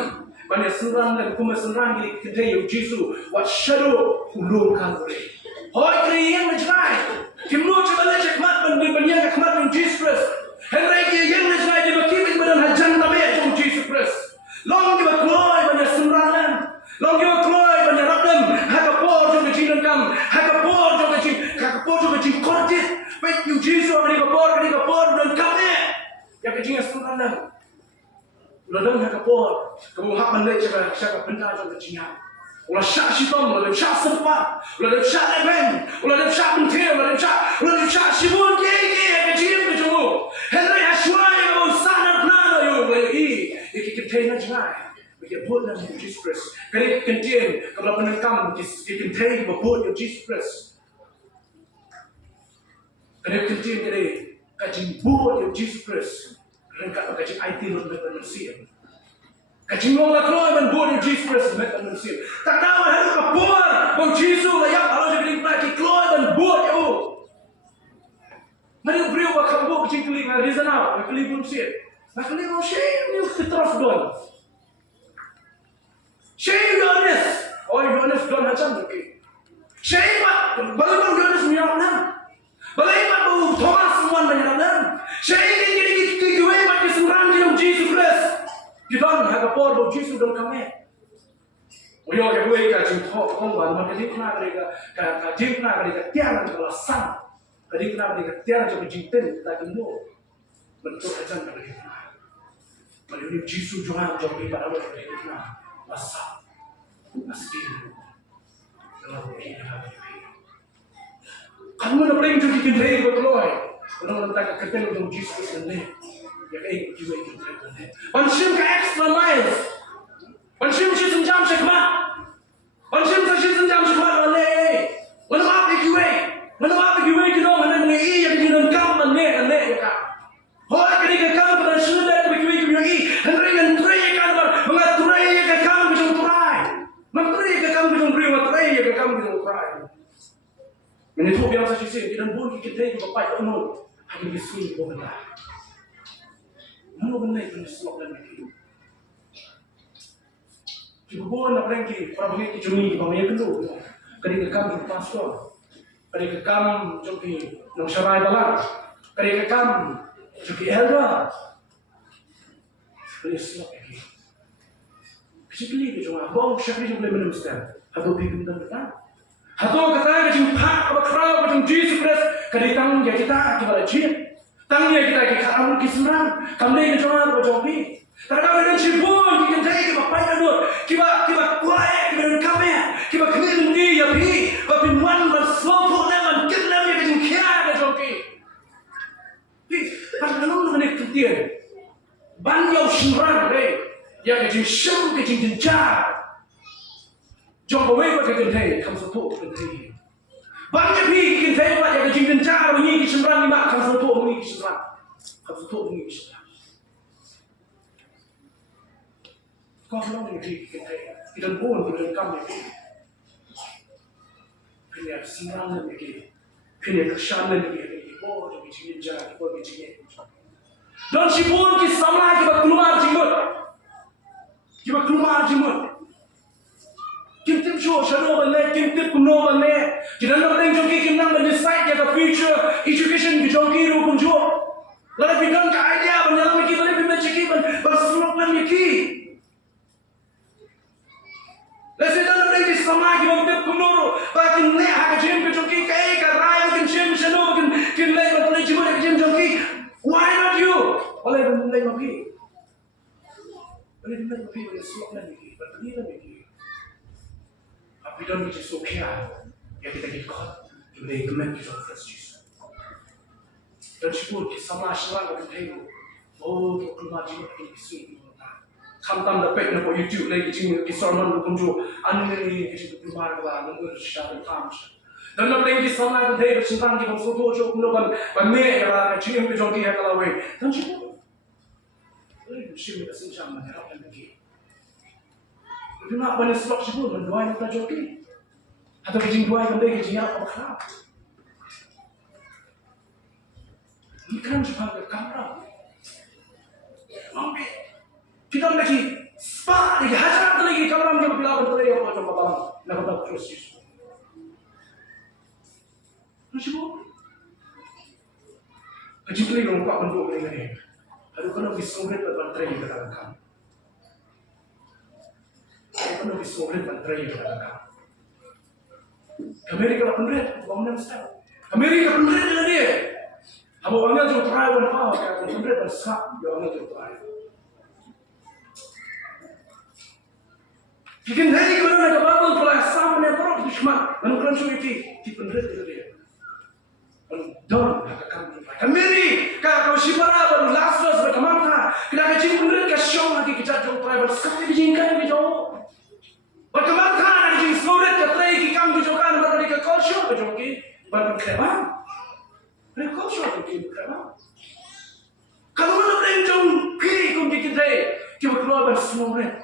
Banyak senran lem. Kuma senran gini KHRIST. Yung Jisu. Wat shadow. Ulung kalori. Hoy kaya yang najray. Kimno cakala cakmat. Banyak kakmat yung Jesus Christ. Henry kaya yang najray. Di bakimit badan hajan tabi. Yung Jesus Christ. Long kita keluar banyak sembilan, long kita keluar banyak rapem, hakapor juga jinan kam, hakapor juga jin kortit, baik you Jesus ni kapor dan kami, yang kecilnya sembilan, ulah dong hakapor, kamu hak mandai cakap benda juga jinan, ulah syak sitom, ulah syak sempat, ulah syak lepen, ulah syak pentil, ulah syak sibun kiki, yang kecil kecuali, Henry Ashway kamu sangat nana you, lagi. KHRIST na jangan, kita buat dalam Jesus Christ. Kerana kencing, kalau penengkam KHRIST kita buat dalam Jesus Christ. Kerana kencing kita kaji buat dalam Jesus Christ. Kerana kaji IT dalam manusia. Kaji ngomong keluar dan buat dalam Jesus Christ dalam manusia. Tak tahu hari kapur, bang Jesus layak kalau jadi lagi keluar dan buat itu. Mari beri waktu buat kecil keling ada sana, keling manusia. Nak kena kau share ni terus don. Share honest. Oh, honest don macam tu. Share mat, bagaimana honest menyerap nam? Bagaimana bau Thomas semua menyerap nam? Share ini gue mat kesuran di Jesus Christ. Di don hagapor bau Jesus don kami. Oh yo ya gue kaji kong ban mat kali kena kaji tiang kalau sang. Kali kena tiang coba jinten tak kena. Bentuk ajan kali. Mari Jisu jangan jauhi pada Allah dari kita. Masak, maskin, dalam hidup. Kamu nak beri jadi KHRIST berkeluar. Orang letak ketemu dengan Jisu sendiri. ya kai ki wai ki kai ban shim ka extra miles ban shim shi sun jam shi kuma ban shim sa shi sun jam shi kuma le mana ma ki wai ki no mana ne ya ki non kam man ne ya ka ho ka ni ka kam ban shim le ki wai ki yo han tre kan ba mga tre ka kam ki jong try mang tre ka kam ki jong bri ma tre ka kam ki jong try ini tu biasa sih kita pun kita ini bapak itu hanya disini bukan lah. Mana benar itu selok dan begitu. Kita pun nak pergi orang begitu cumi bangnya kedua. Kadang kekam jumpa pastor, kadang kekam jumpa nong syarai balang, kadang kekam jumpa elder. Kadang selok lagi. Basically kita cuma syakri jumpa minum stem. Atau bikin dan betul. Atau kata kita pak apa kerap macam Jesus Christ kadang dia kita kepada Dia, tangnya kita ke KAMRAM kisran, kami ke jangan berjopi. Kadang-kadang cipun kita ke bapak itu, kita kuat, kita kami, kita kini ni ya pi, tapi man slow dan kita ni kita kian berjopi. Pi, kadang-kadang ni kita banyak sumber ya kita syam kita jencar. Jom away what you can take comes from talk and take. Banyak pi can take what you can jencar ni kisran ni mak comes from talk ni kisran. Comes from talk ni kisran. Kau belum ni kita take. Kita pun kita kam ni. Kena sinar ni kena kesana ni oh jadi jencar, oh jadi jencar. Dan si pun kita sama kita keluar jimut. Kita keluar jimut. Kita show shadow bane, kita kuno bane. Kita nak tengok joki kita nak decide kita future education kita joki ru pun jo. Lalu kita nak idea bane dalam kita bane kita ceki ban bersuluk nan yaki. Lalu kita nak tengok sama kita kuno ru, bakin ne hak gym kita joki kai ka rai kita gym shadow kita lay ban lay kita gym joki. Why not you? Oleh ban lay joki. Oleh ban joki bersuluk nan yaki, bertani nan yaki. We don't need to so care. Ya kita ikut, kita ikut kita Kristus. Dan syukur kita sama selang kita tahu. Oh, kita keluar jiwa kita sini. Kamtam dapat nak buat YouTube lagi cing kita sermon kunjung. Anu ni kita keluar keluar nunggu syariat tamas. Dan nak lagi sama kita tahu tentang kita foto jauh kemudian banyak orang cing kita jauh dia kalau we. Dan syukur. Syukur kita senjata merah dan lagi. Kita nak banyak sebab syukur mendoakan kita joki. Atau kita doakan benda kita apa kerap. Ini kan juga KAMRAM. Mampu. Kita lagi spa lagi hajar lagi KAMRAM kita bilang betul ya apa coba bang. Nak betul Kristus. Syukur. Kecil lompat bentuk ini. Aduh kena disuruh berbantai ke dalam kam. Kena disuruh berbantai ke dalam kam. Amerika penderet, bangunan style. Amerika penderet dengan dia. Apa orang yang try one power, kan penderet bersab, dia orang yang try. Kikin hari kalau nak kabel pula sama ni terus dushman, manusia suci, di penderet dengan dia. Don HAKA Kameri kalau sibara baru Lazarus berkemana kita kecil bener ke show lagi kita jauh travel sekali dijingkan di jauh berkemana di surat ketrai ki kam di jauh kan baru ke culture ke jauh ki baru kerana ke culture ke kerana kalau mana orang jauh kiri kum di kita kita keluar bersuara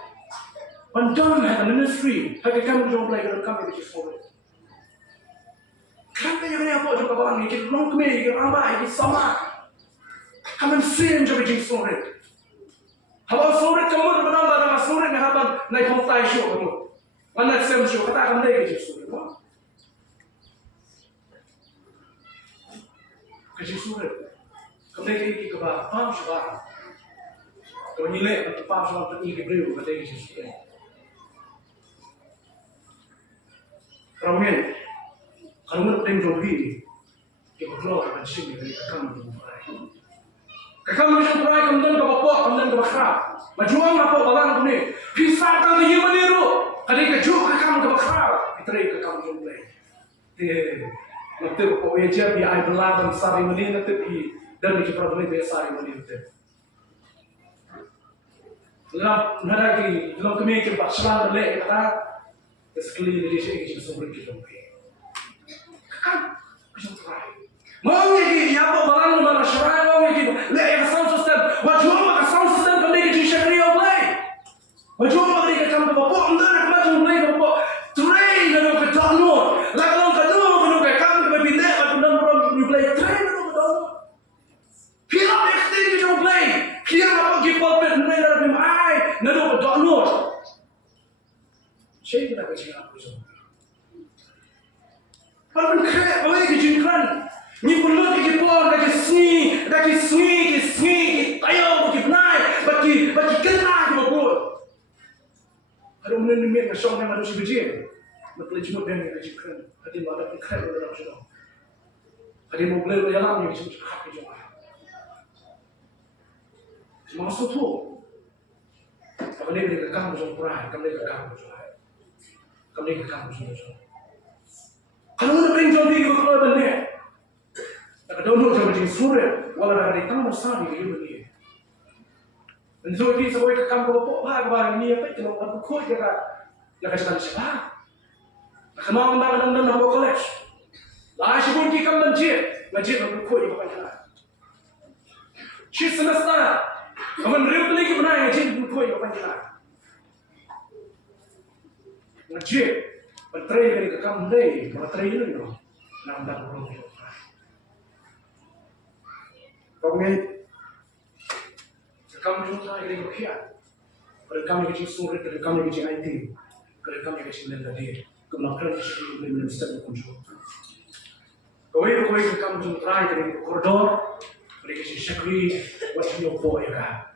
pandang ada ministry HAKA kam jauh lagi dalam kami di suara. Kenapa yang ni apa juga orang ni kita long kami kita ramai kita sama kami sen juga jadi sore. Kalau sore kamu benar benar sore ni haban naik kontai show kamu, mana sen show kata kamu naik jadi sore, jadi sore. Kamu naik ke bawah, pam show. Kau ni leh, pam show pergi ke beriu kata jadi sore. Ramai. Kalau nak tengok jogi, kita keluar dari sini dari kakam itu berai. Kakam itu berai kemudian ke bawah, kemudian ke bawah. Majuang apa balang ini? Pisah kan dia meniru. Kali kejuk kakam ke bawah, kita ini kakam itu berai. Nanti bapak wajar biar belakang sari meni nanti dan kita problem biar sari meni nanti. dalam lagi dalam kami ke pasal lek kata sekali dari sini kita semua kita kan kita try mau lagi ya apa barang mana syarat mau lagi lek ya sound system wajib maka sound system kami ke JINGSHAKRI play wajib maka kita kami bawa anda nak macam play bawa train kalau ke download lah kalau ke download kalau ke kami ke pindah atau dalam program play train kalau ke download kira extend kita play kira apa gipolpet mereka dalam ai nado ke download saya tidak kerja apa sahaja. Kalau kerja, boleh kerja kan? Ni perlu kerja pun, kerja seni, tayo, kerja naik, bagi kena kita pun. Kalau mana ni macam song yang ada si kerja, macam cuma benda kerja kan? Ada mana pun kerja dalam sana. Ada mau beli dalam ni cuma kerja kerja. Maksud tu, kalau ni mereka kamu jangan perai, kamu mereka kamu jangan. Kami akan bersama-sama. Kalau nak berinjau diri ke keluar benda, tak ada untuk jauh jadi surat, walau dari tamu sami ke benda. Dan so ini sebagai kekam kelompok bahagian ini apa itu orang berkut jaga jaga siapa? Kemau undang bawa college. Lah si pun kita menjit berkut jaga jaga. Si semesta, kamu real lagi benar menjit berkut jaga jaga. Masjid, bertrai dari KAMRAM, bertrai ini loh, nampak orang itu. Kami, kami juga dari Rukia, kami kerja surat, kami kerja IT, kami kerja lendari, kemakan kerja di Minister Kunjung. Kami juga dari koridor, dari JINGSHAKRI, wajib boy kan.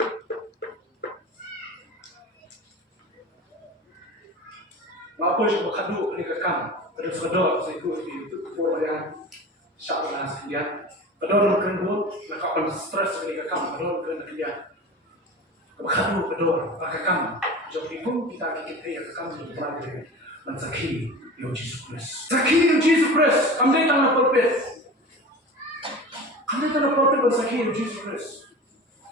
Apa yang berkadu ni kekam, ada sedar saya ikut itu kepada syariah sekian. Kedua makan dulu, nak akan stres ni kekam, kedua makan sekian. Berkadu kedua, kekam. Jadi pun kita KYNTHEI kekam untuk belajar menzaki Yesus Kristus. Zaki Yesus Kristus, kami tak nak pulpit. Kami tak nak pulpit menzaki Yesus Kristus.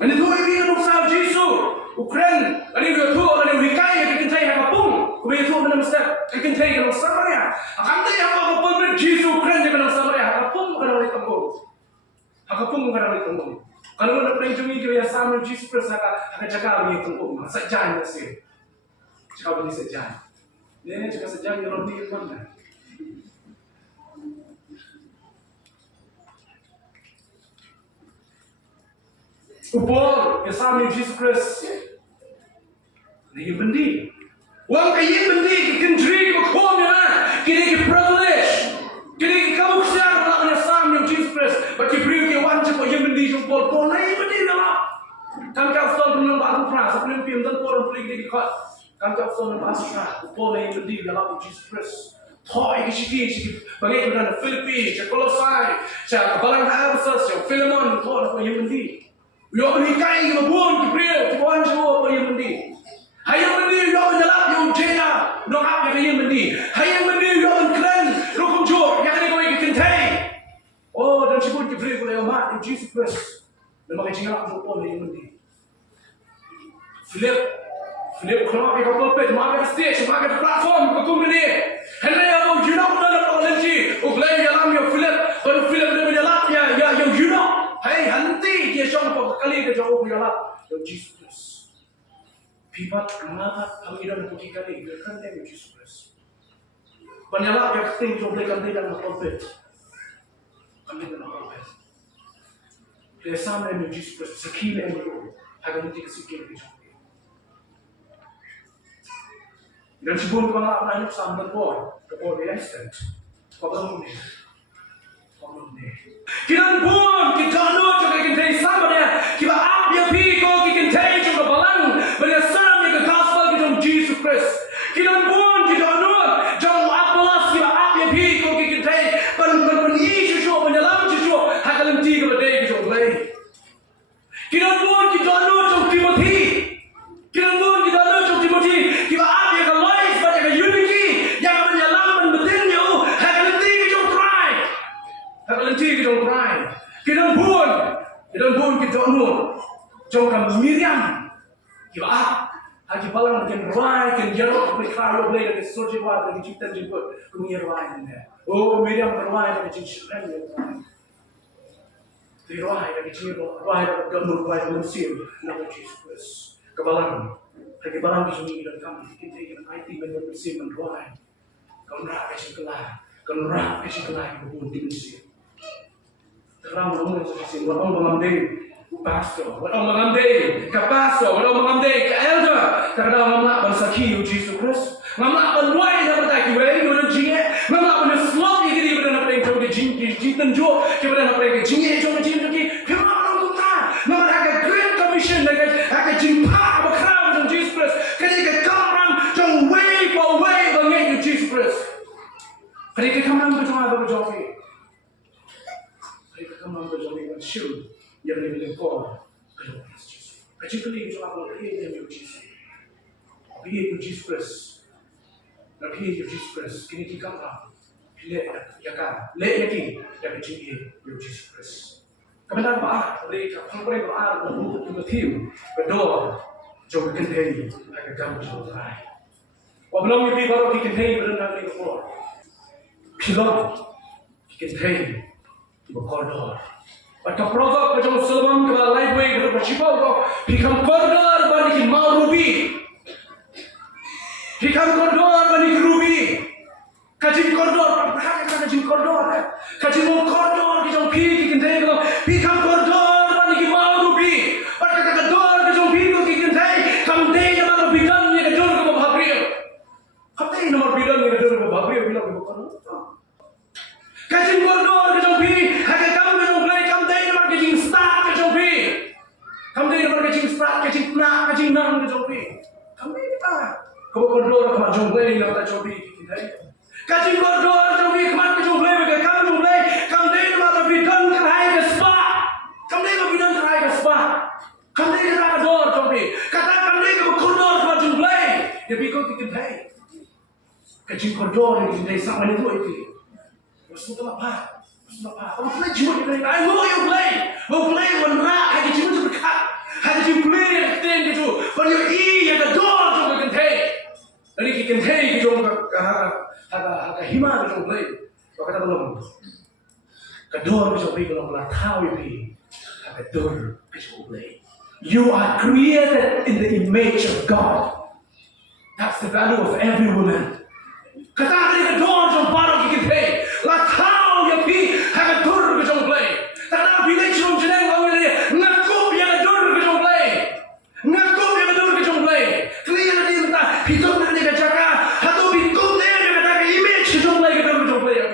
Ini tu ini untuk sahab Yesus. Ukraine, ini dia tu, ini Rikai yang KYNTHEI hakapung. Kemudian tu mana mesti KYNTHEI kalau Samaria. KYNTHEI apa pun Yesus Ukraine kalau Samaria hakapung kalau oleh kampung. Hakapung kalau oleh kampung. Kalau nak pergi dia sama Yesus Kristus akan jaga ni kampung. Sejak ni cakap ni sejak. Ni cakap sejak ni roti mana? Upor, sama Yesus Kristus. Ni bendi. Wang kayu bendi country berkom ya, kini privilege, kini kamu siapa nak sama Yesus Kristus. Bagi beri ke wanci kau yang bendi jumpa pun, ni bendi lah. Kan kau stol dengan baru pras, sebelum pintar pun pergi di kot. Kan kau stol dengan baru pras, pun ni bendi dalam Yesus Kristus. Thoi sikit, bagi dengan Filipina, Colossae, cak barang Efesus, cak Filemon, thoi kau yang bendi. Yo berikai kebun kibril kibuan semua apa yang bendi. Hayang bendi yo menjelap yo jena no apa yang bendi. Hayang bendi yo keren no kumjur yang ni kau KYNTHEI. Oh dan sebut kibril boleh umat Yesus Kristus. Dan makai jingalap semua apa yang bendi. Flip keluar ke pulpit, makai stage, makai platform hukum ini. Henry aku you know dalam knowledge, ublay dalam yo flip, baru flip dia menjelap ya you know. Hey, hanti dia syong kali ke jauh biarlah Yesus Kristus. Pibat kenapa kami dah pergi kali dia kan dia Yesus Kristus. Banyalah yang penting jauh boleh kami dalam pulpit. Kami dalam pulpit. Dia sama dengan Yesus Kristus sekian itu agar nanti kesukian kita. Dan sebelum kalau nak sama dengan dia instant. Kalau ni. Kita pun kita anu juga KYNTHEI sama dia. Kita up ya piko KYNTHEI juga balang berdasarkan ke gospel kita Yesus Kristus. Kita pun kita anu jangan apalah kita up ya piko KYNTHEI pen Yesus juga mendalam juga hakalan tiga pada kita boleh. Kita pun kita anu jangan Timothy. Kita pun kita anu jangan Timothy. Kita up ya ke life pada ke unity yang mendalam betul hakalan tiga kita try. Hakalan tiga kita try. Kita pun kita anu jauhkan Miriam. Kita Hagi balang ken rai ken yarok ken karo blade ken soje wa ken chitan jiput kumir rai ne. Oh Miriam rai ken chinshakri rai. Di rai ken chibo rai ken gamur rai ken sim nama Jesus Christ. Kebalang hagi balang kisuni dan kami kita yang IT men sim men rai. Kamra ken chikla, kamra ken chikla ibu dimensi. Terang ngomong seperti orang mengambil pastor, orang mengambil ke pastor, orang mengambil ke elder, karena ngamak bersaki Jesus Christ, ngamak berway dapat tak kiway, mana jinge, ngamak benar slot ini benar apa yang jauh ke jingi, jitan jo, kemudian apa yang jinge jauh ke jingi, kemudian orang kita, ngamak agak great commission, agak jingpa berkerap dengan Jesus Christ, ketika KAMRAM jauh way bangai Jesus Christ, ketika KAMRAM berjumpa berjumpa. Kamang berjalan show yang lebih lekor kalau Yesus. Kecil kali itu apa lagi yang Yesus. Biar Jesus, biar Jesus. Kini kita apa? Pilih ya kan? Leh lagi yang kecil Yesus. Kemudian apa? Mereka pemberi doa untuk Timotius berdoa jauh KYNTHEI agar kamu selesai. Wabelum lebih baru KYNTHEI berenang lagi keluar. Pilot KYNTHEI JINGKORDOR. Pada proverb macam Solomon kala lightweight kalau bersifat kau hikam kordor balik mau rubi. Hikam kordor balik rubi. Kajin kordor, berapa kajin kordor? Kajin kordor kita pergi KYNTHEI kalau hikam kordor balik mau rubi. Pada kordor kita pergi KYNTHEI, KYNTHEI nama bidang ni kajol ke bahagia. KYNTHEI nama bidang ni kajol ke bahagia bilang ke kordor. Kajin kordor kita pergi. Kecil nak, kecil nang kita coba. Kami ni apa? Kau kordor kau jumpa ni kita coba KYNTHEI. Kecil kordor coba kau kita jumpa mereka kau jumpa. Kami ni mana bidang kerai ke spa. Kami ni bidang kerai ke spa. Kami ni kita kordor coba. Kata kami ni kau kordor kau jumpa. Dia bikau KYNTHEI. Kecil kordor KYNTHEI sama ni tu itu. Maksud apa? Maksud apa? Kau play cuma ni. I know you play. Kau play warna. Hanya cuma berkat. Hanya cuma play thing gitu. Kalau you yang kedor juga KYNTHEI. Jadi KYNTHEI gitu HAKA hima gitu play. Kau kata belum? Kedor gitu play kalau belah tahu you HAKA kedor gitu play. You are created in the image of God. That's the value of every woman. Kata ni kedor gitu baru KYNTHEI. Lah tahu you HAKA kedor gitu play. Karena village room jeneng kau ni ngakup yang kedor gitu play. Ngakup yang kedor gitu play. Kalian nanti entah hidup nanti kejaga atau hidup nanti kata image gitu play kedor gitu play ya.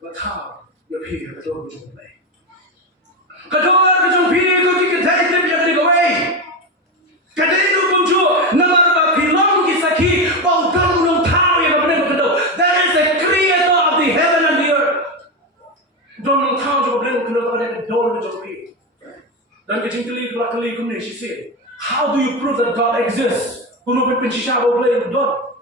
Lah tahu you kedor gitu play. Kedor gitu play kau KYNTHEI dia yang digawe. Kadang itu pun jo nama pilong kisaki bau dang nong tahu yang benar kedor. That is the creator of the heaven and the earth. Don't tahu jo benar kedor ada kedor gitu play. Dan kecil kali kumne she said, how do you prove that God exists? Kuno pencipta bau play kedor.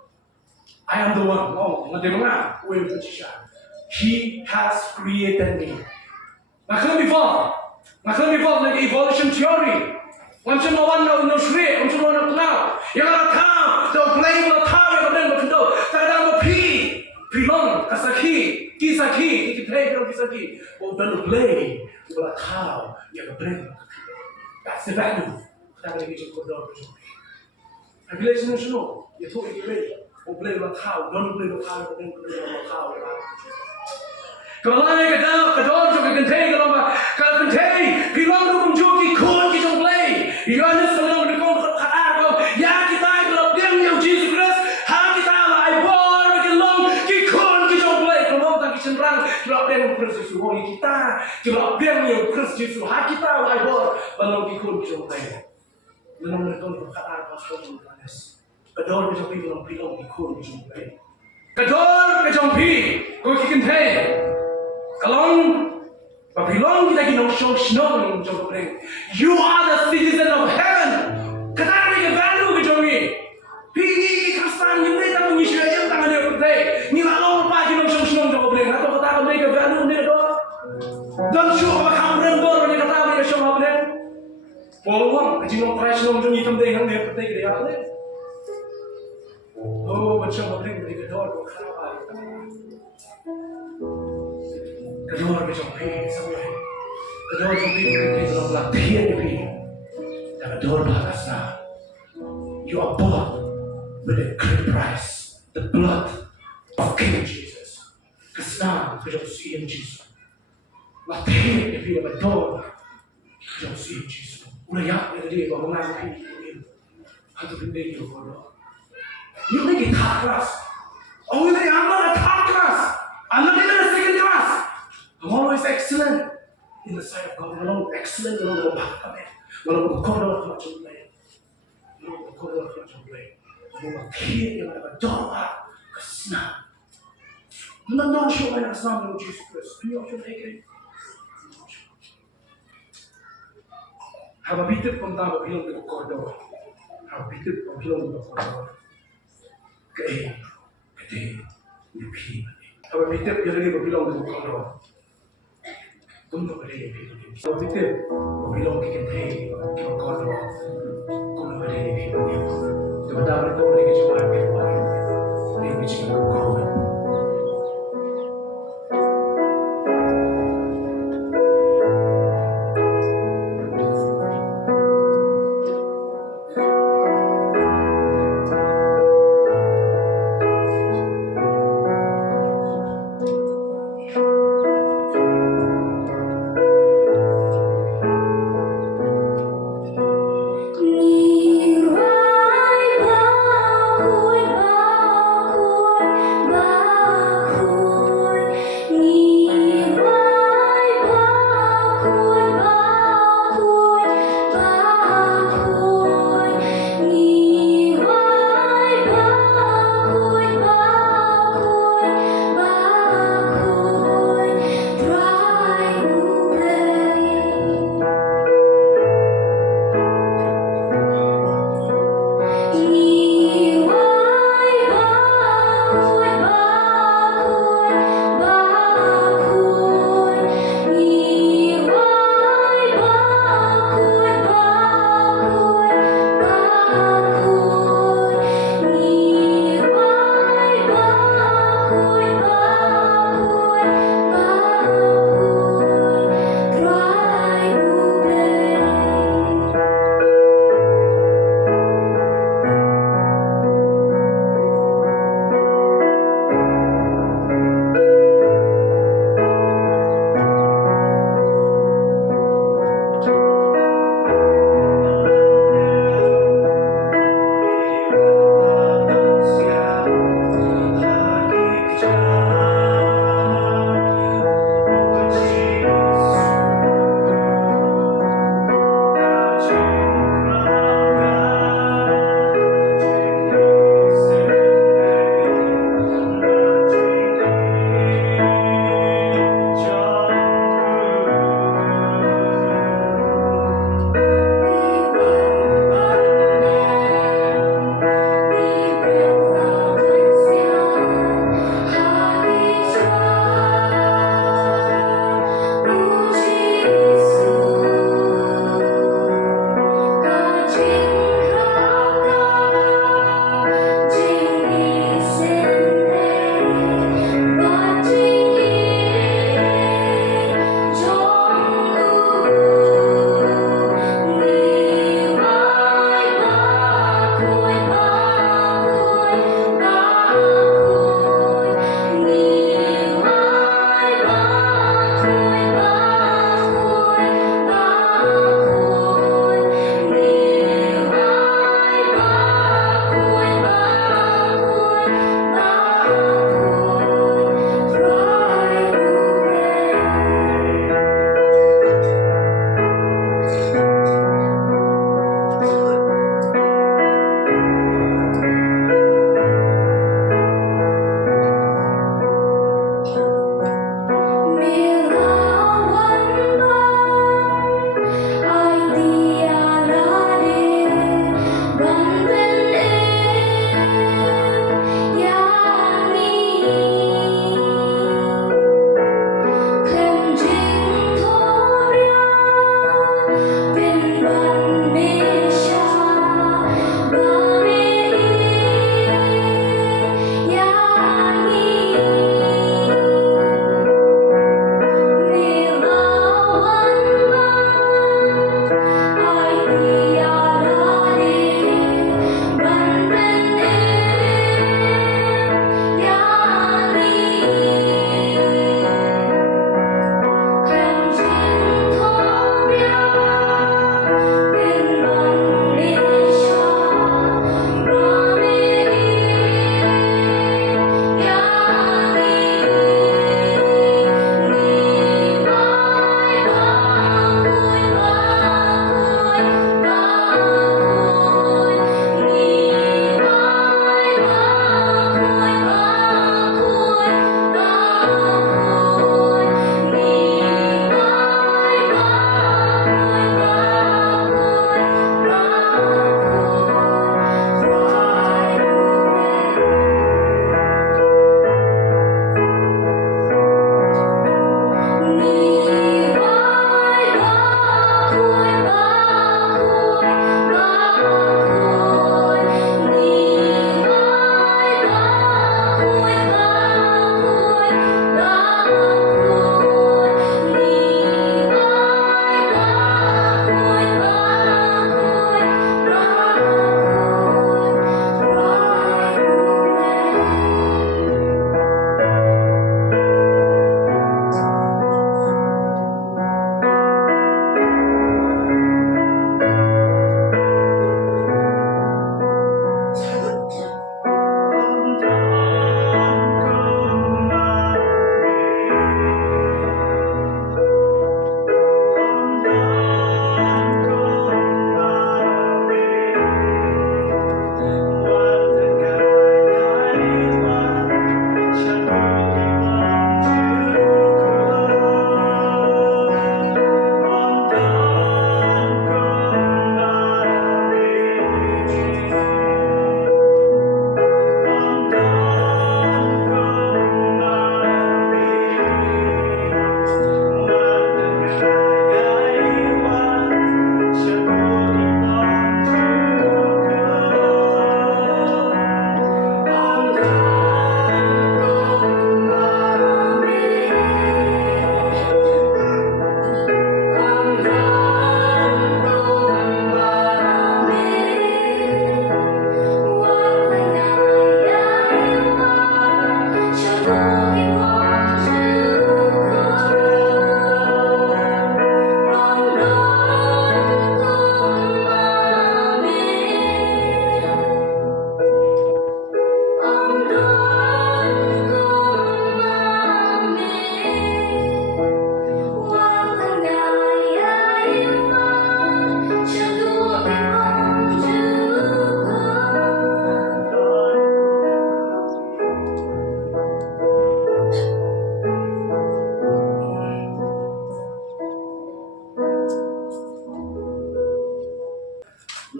I am the one. Oh, nanti mana? Wei pencipta. He has created me. Macam before like evolution theory. Macam lawan no shred, macam lawan kenal. Yang nak tahu, dah play nak tahu yang benar betul. Tak ada pilong, kisaki, KYNTHEI kalau kisaki. Oh, dah play, nak tahu yang benar. That's the value. Kita boleh kerja kodor macam ni. Revelation ni semua, itu play. Oh, play nak tahu, don't play nak tahu, nak tahu. Kalau lagi kedor juga KYNTHEI kalau KYNTHEI pilong tu pun juga ikut kita play. Yohanes kalau mendukung kata kau, ya kita kalau dia yang Jesus Christ, hak kita lah ibor belum ikut kita play. Kalau tak kita serang, kalau dia yang Kristus Yesus, kalau dia yang Kristus Yesus, hak kita lah ibor belum ikut kita play. Belum mendukung kata kau semua Yohanes. Kedor kita pilong ikut kita play. Kedor kita kau KYNTHEI. Kalau Babylon kita kena snow jauh bring. You are the citizen of heaven. Kata ni value kita ni. Pergi KHRISTAN ni tak mengisi yang tangan dia KYNTHEI. Ni lalu apa kita snow jauh bring. Atau kata mereka value ni doa. Dan show apa KAMRAM doa ni kata mereka show apa bring. Polong kajinong presyo ng jung itam day hang day patay kaya ale. Oh, macam apa yang kador ko kharabai. Kador macam pi sampai. Kador macam pi kita dalam latihan pi. Dan kador balas na. You are bought with a great price, the blood of King Jesus. Kasna macam si Jesus. Latihan pi kador macam si Jesus. Udah dia bawa mengaku ini. Atau benda itu bodoh. You make it third class. Oh, I'm not a third class. I'm not even a second class. I'm always excellent in the sight of God. I'm excellent in the back of it. Walau berkorban macam lain, walau berkorban macam lain, walau akhir yang ada doa kesenangan. Menang syurga yang sama dengan Jesus Kristus. Ini option lagi. Haba bitit pun tak bilang dengan koridor. Haba bitit pun bilang dengan koridor. Kete, yuki. Haba bitit yang lagi bilang dengan koridor. Tunggu pada yang bilang. Haba bitit bilang KYNTHEI dengan koridor. Tunggu pada yang bilang. Sebentar mereka mereka cuma berbuat. Mereka cuma berkorban.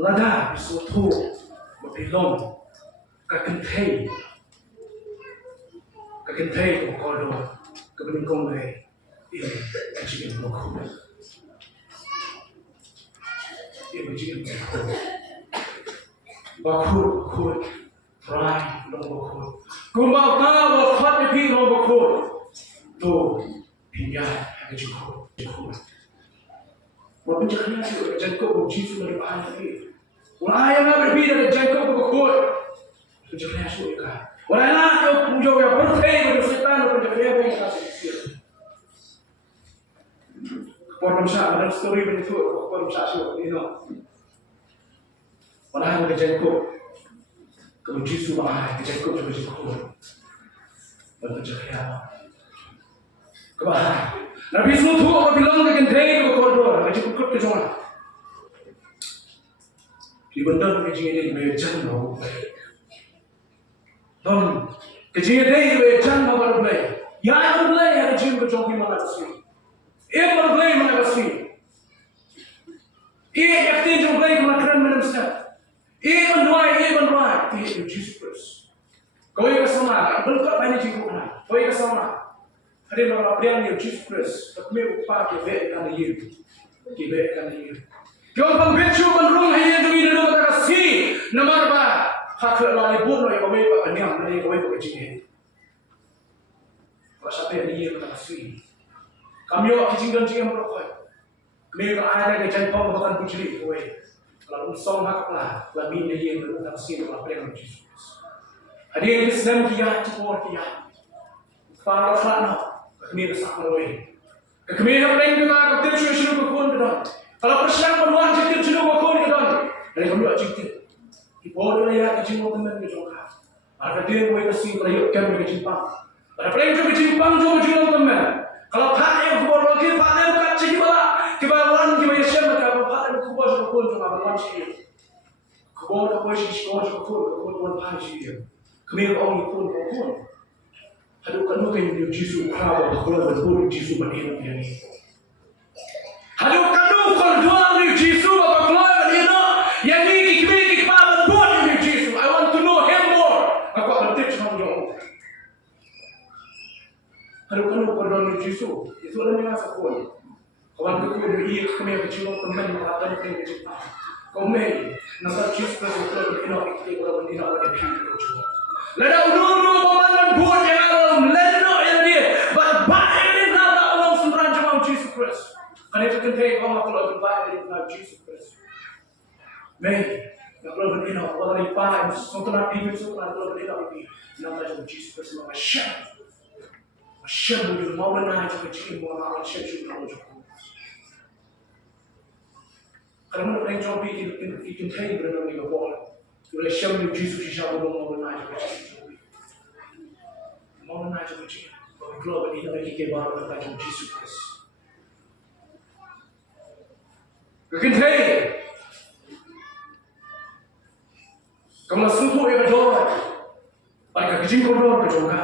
lada bisoto bapilong KYNTHEI JINGKORDOR KYNTHEI ini kecil bokor ini kecil bokor try long bokor kumbau kau hot pi long bokor tu pinjam kecil Walaupun cakapnya itu jangkau Jesus dari bahan lagi. Walau yang berbeda dari jangkau bokor, itu cakapnya itu kan. Walau nak kau puja yang berfirman dengan setan, walaupun cakapnya apa yang kasih sihir. Kepada manusia ada story begitu, kepada manusia itu, walau yang ada jangkau, kau Jesus bahan, jangkau juga bokor. Walaupun cakapnya kebahan. Nabi semua tu orang bilang KYNTHEI JINGKORDOR, macam kut ke sana. Di bandar KYNTHEI bejan baru baik. Dan KYNTHEI bejan baru baik. Yang baru baik ada jin berjumpa mana kasih. Baru baik mana kasih. Yakti jumpa baik mana keren mana mesti. Bandai. Itu Jesus Christ. Kau yang kesana, bentuk banyak jingkuk mana. Kau yang kesana. Ada orang yang Jesus Christ, tapi upah kebaikan dia, Kau pembecu menurung hanya demi dulu tak kasih, nama apa? HAKA lari pun yang kau memang penyam dari kau memang kecil. Kau sampai dia tak kasih. Kami awak kecil-kecil berapa? Kami kalau ada kerjaan kau makan pucili kau. Kalau usang hak lah, lebih dia tak kasih apa yang Jesus. Ada yang Islam dia cakap dia. Para ulama kami besar melalui. Kami yang lain kita ketip syurga berkon kita. Kalau persiapan penuan ketip syurga berkon kita. Dari kami wajib ketip. Ibu dia kecil teman kita juga. Ada dia boleh kasih merayakan mereka cimpang. Ada pelayan juga cimpang juga kecil teman. Kalau pak yang kubur lagi pak yang kat cik kebalan kita siapa kalau pak yang kubur berkon juga berkon sih. Kubur berkon pak sih. Kami orang itu berkon. Haduk kanu kayu Jesus kau kalau betul Jesus berdiri ni. Haduk kanu kalau dua Jesus apa kalau berdiri yang ni kita betul ni Jesus. I want to know him more. Aku akan teach kamu jauh. Haduk kanu kalau Jesus itu orang yang sakul. Kawan aku ni kami kecil teman mengatakan kami kecil. Kau mei nampak Jesus kalau berdiri kita kalau berdiri ada kecil kecil. Lada ulu pemanan buat yang alam leno yang dia, but baik ini nada orang sembilan jemaah Jesus Christ. Karena itu KYNTHEI orang kalau baik ini nada Jesus Christ. Mei, kalau berdina, kalau di paham, sesuatu nabi itu kalau berdina ini nada jemaah Jesus Christ nama Syekh bukan mau menaik kecil mau orang Syekh juga mau juga. Kalau mereka jawab ini KYNTHEI berada di bawah. Oleh Syekh Jesus siapa mau menaik kecil. Mau menaik kecil. Kalau berdina lagi kebaru kata Jesus Christ. KYNTHEI. Kamu sungguh yang berdoa. Baik JINGKORDOR berdoa.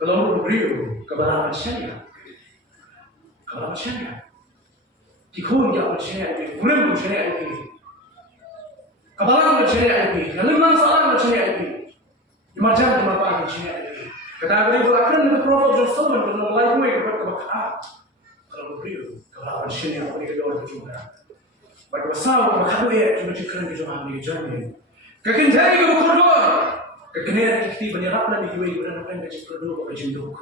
Kalau beriu kebenaran saya. Kebenaran saya. Dikun yang saya ini. Bulan saya ini. Kebenaran saya ini. Lemah salam saya ini. Macam apa saya ini. Kata beriu akan dengan Prophet Joshua dengan lain kebenaran. Kalau beriu kebenaran saya ini berdoa berdoa. Baik besar berdoa cuma cikran berdoa ni jangan. KYNTHEI JINGKORDOR. Kekenaan kita menyeraplah di jiwa ibadah apa yang kecil kedua kecil dulu.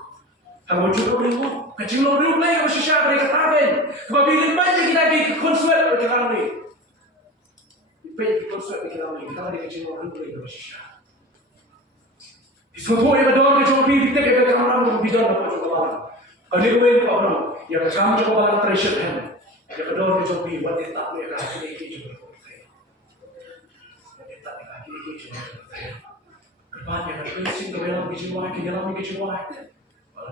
Kalau cukup lingkup kecil dulu lagi masih siapa yang katakan. Sebab ini banyak kita di konsulat berjalan ni. Banyak di konsulat berjalan ni. Kita di kecil dulu lagi masih siapa. Di semua yang berdoa ke jawab kita kita KAMRAM bidang apa juga. Kalau dia boleh orang yang kamu coba orang treasure hem. Yang berdoa ke jawab buat dia tak boleh kasih dia juga. Dia tak boleh kasih dia juga. Banyak orang yang dalam kejiwaan,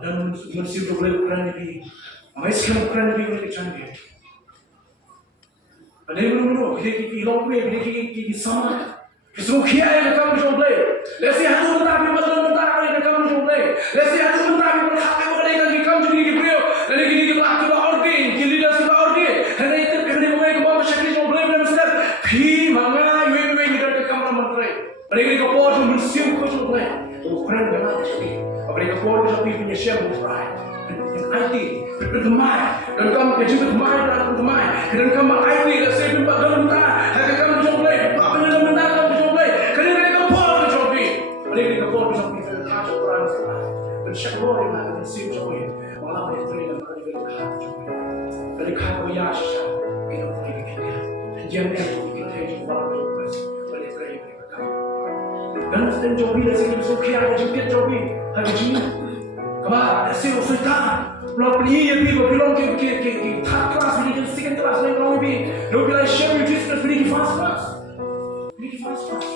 dan mesti boleh ukuran lebih, masih ukuran lebih boleh canggih. Ada yang belum kita hilang pun, kita sama. Kita yang kamu coba, lesi hatu mentah, yang kamu coba, lesi hatu mentah, yang kamu jadi kita dan kita order, kita lidah kita order, dan itu kita boleh ke bawah syakir coba, dan mesti pi manga IT, berkemai, dan kamu kerja berkemai dan berkemai, dan kamu IT, dan saya pun dalam tak, harga kamu jomblay, apa yang dalam tak kamu jomblay, kerana kamu pun jomblay, mereka kamu jomblay, dan kamu orang semua, dan syukur yang ada di sini jomblay, malah mereka terima mereka kamu jomblay, dari kamu yang sisa, kita boleh kita, dan jangan kita jumpa jomblay, mereka terima kamu, dan sedang jomblay, dan sedang suki ada jumpa jomblay, hari ini. Kabar, saya usulkan. Kalau beli yang beli, belum ke third class, beli ke second class, belum beli. Kalau beli share with Jesus, beli ke first class. Beli ke first class.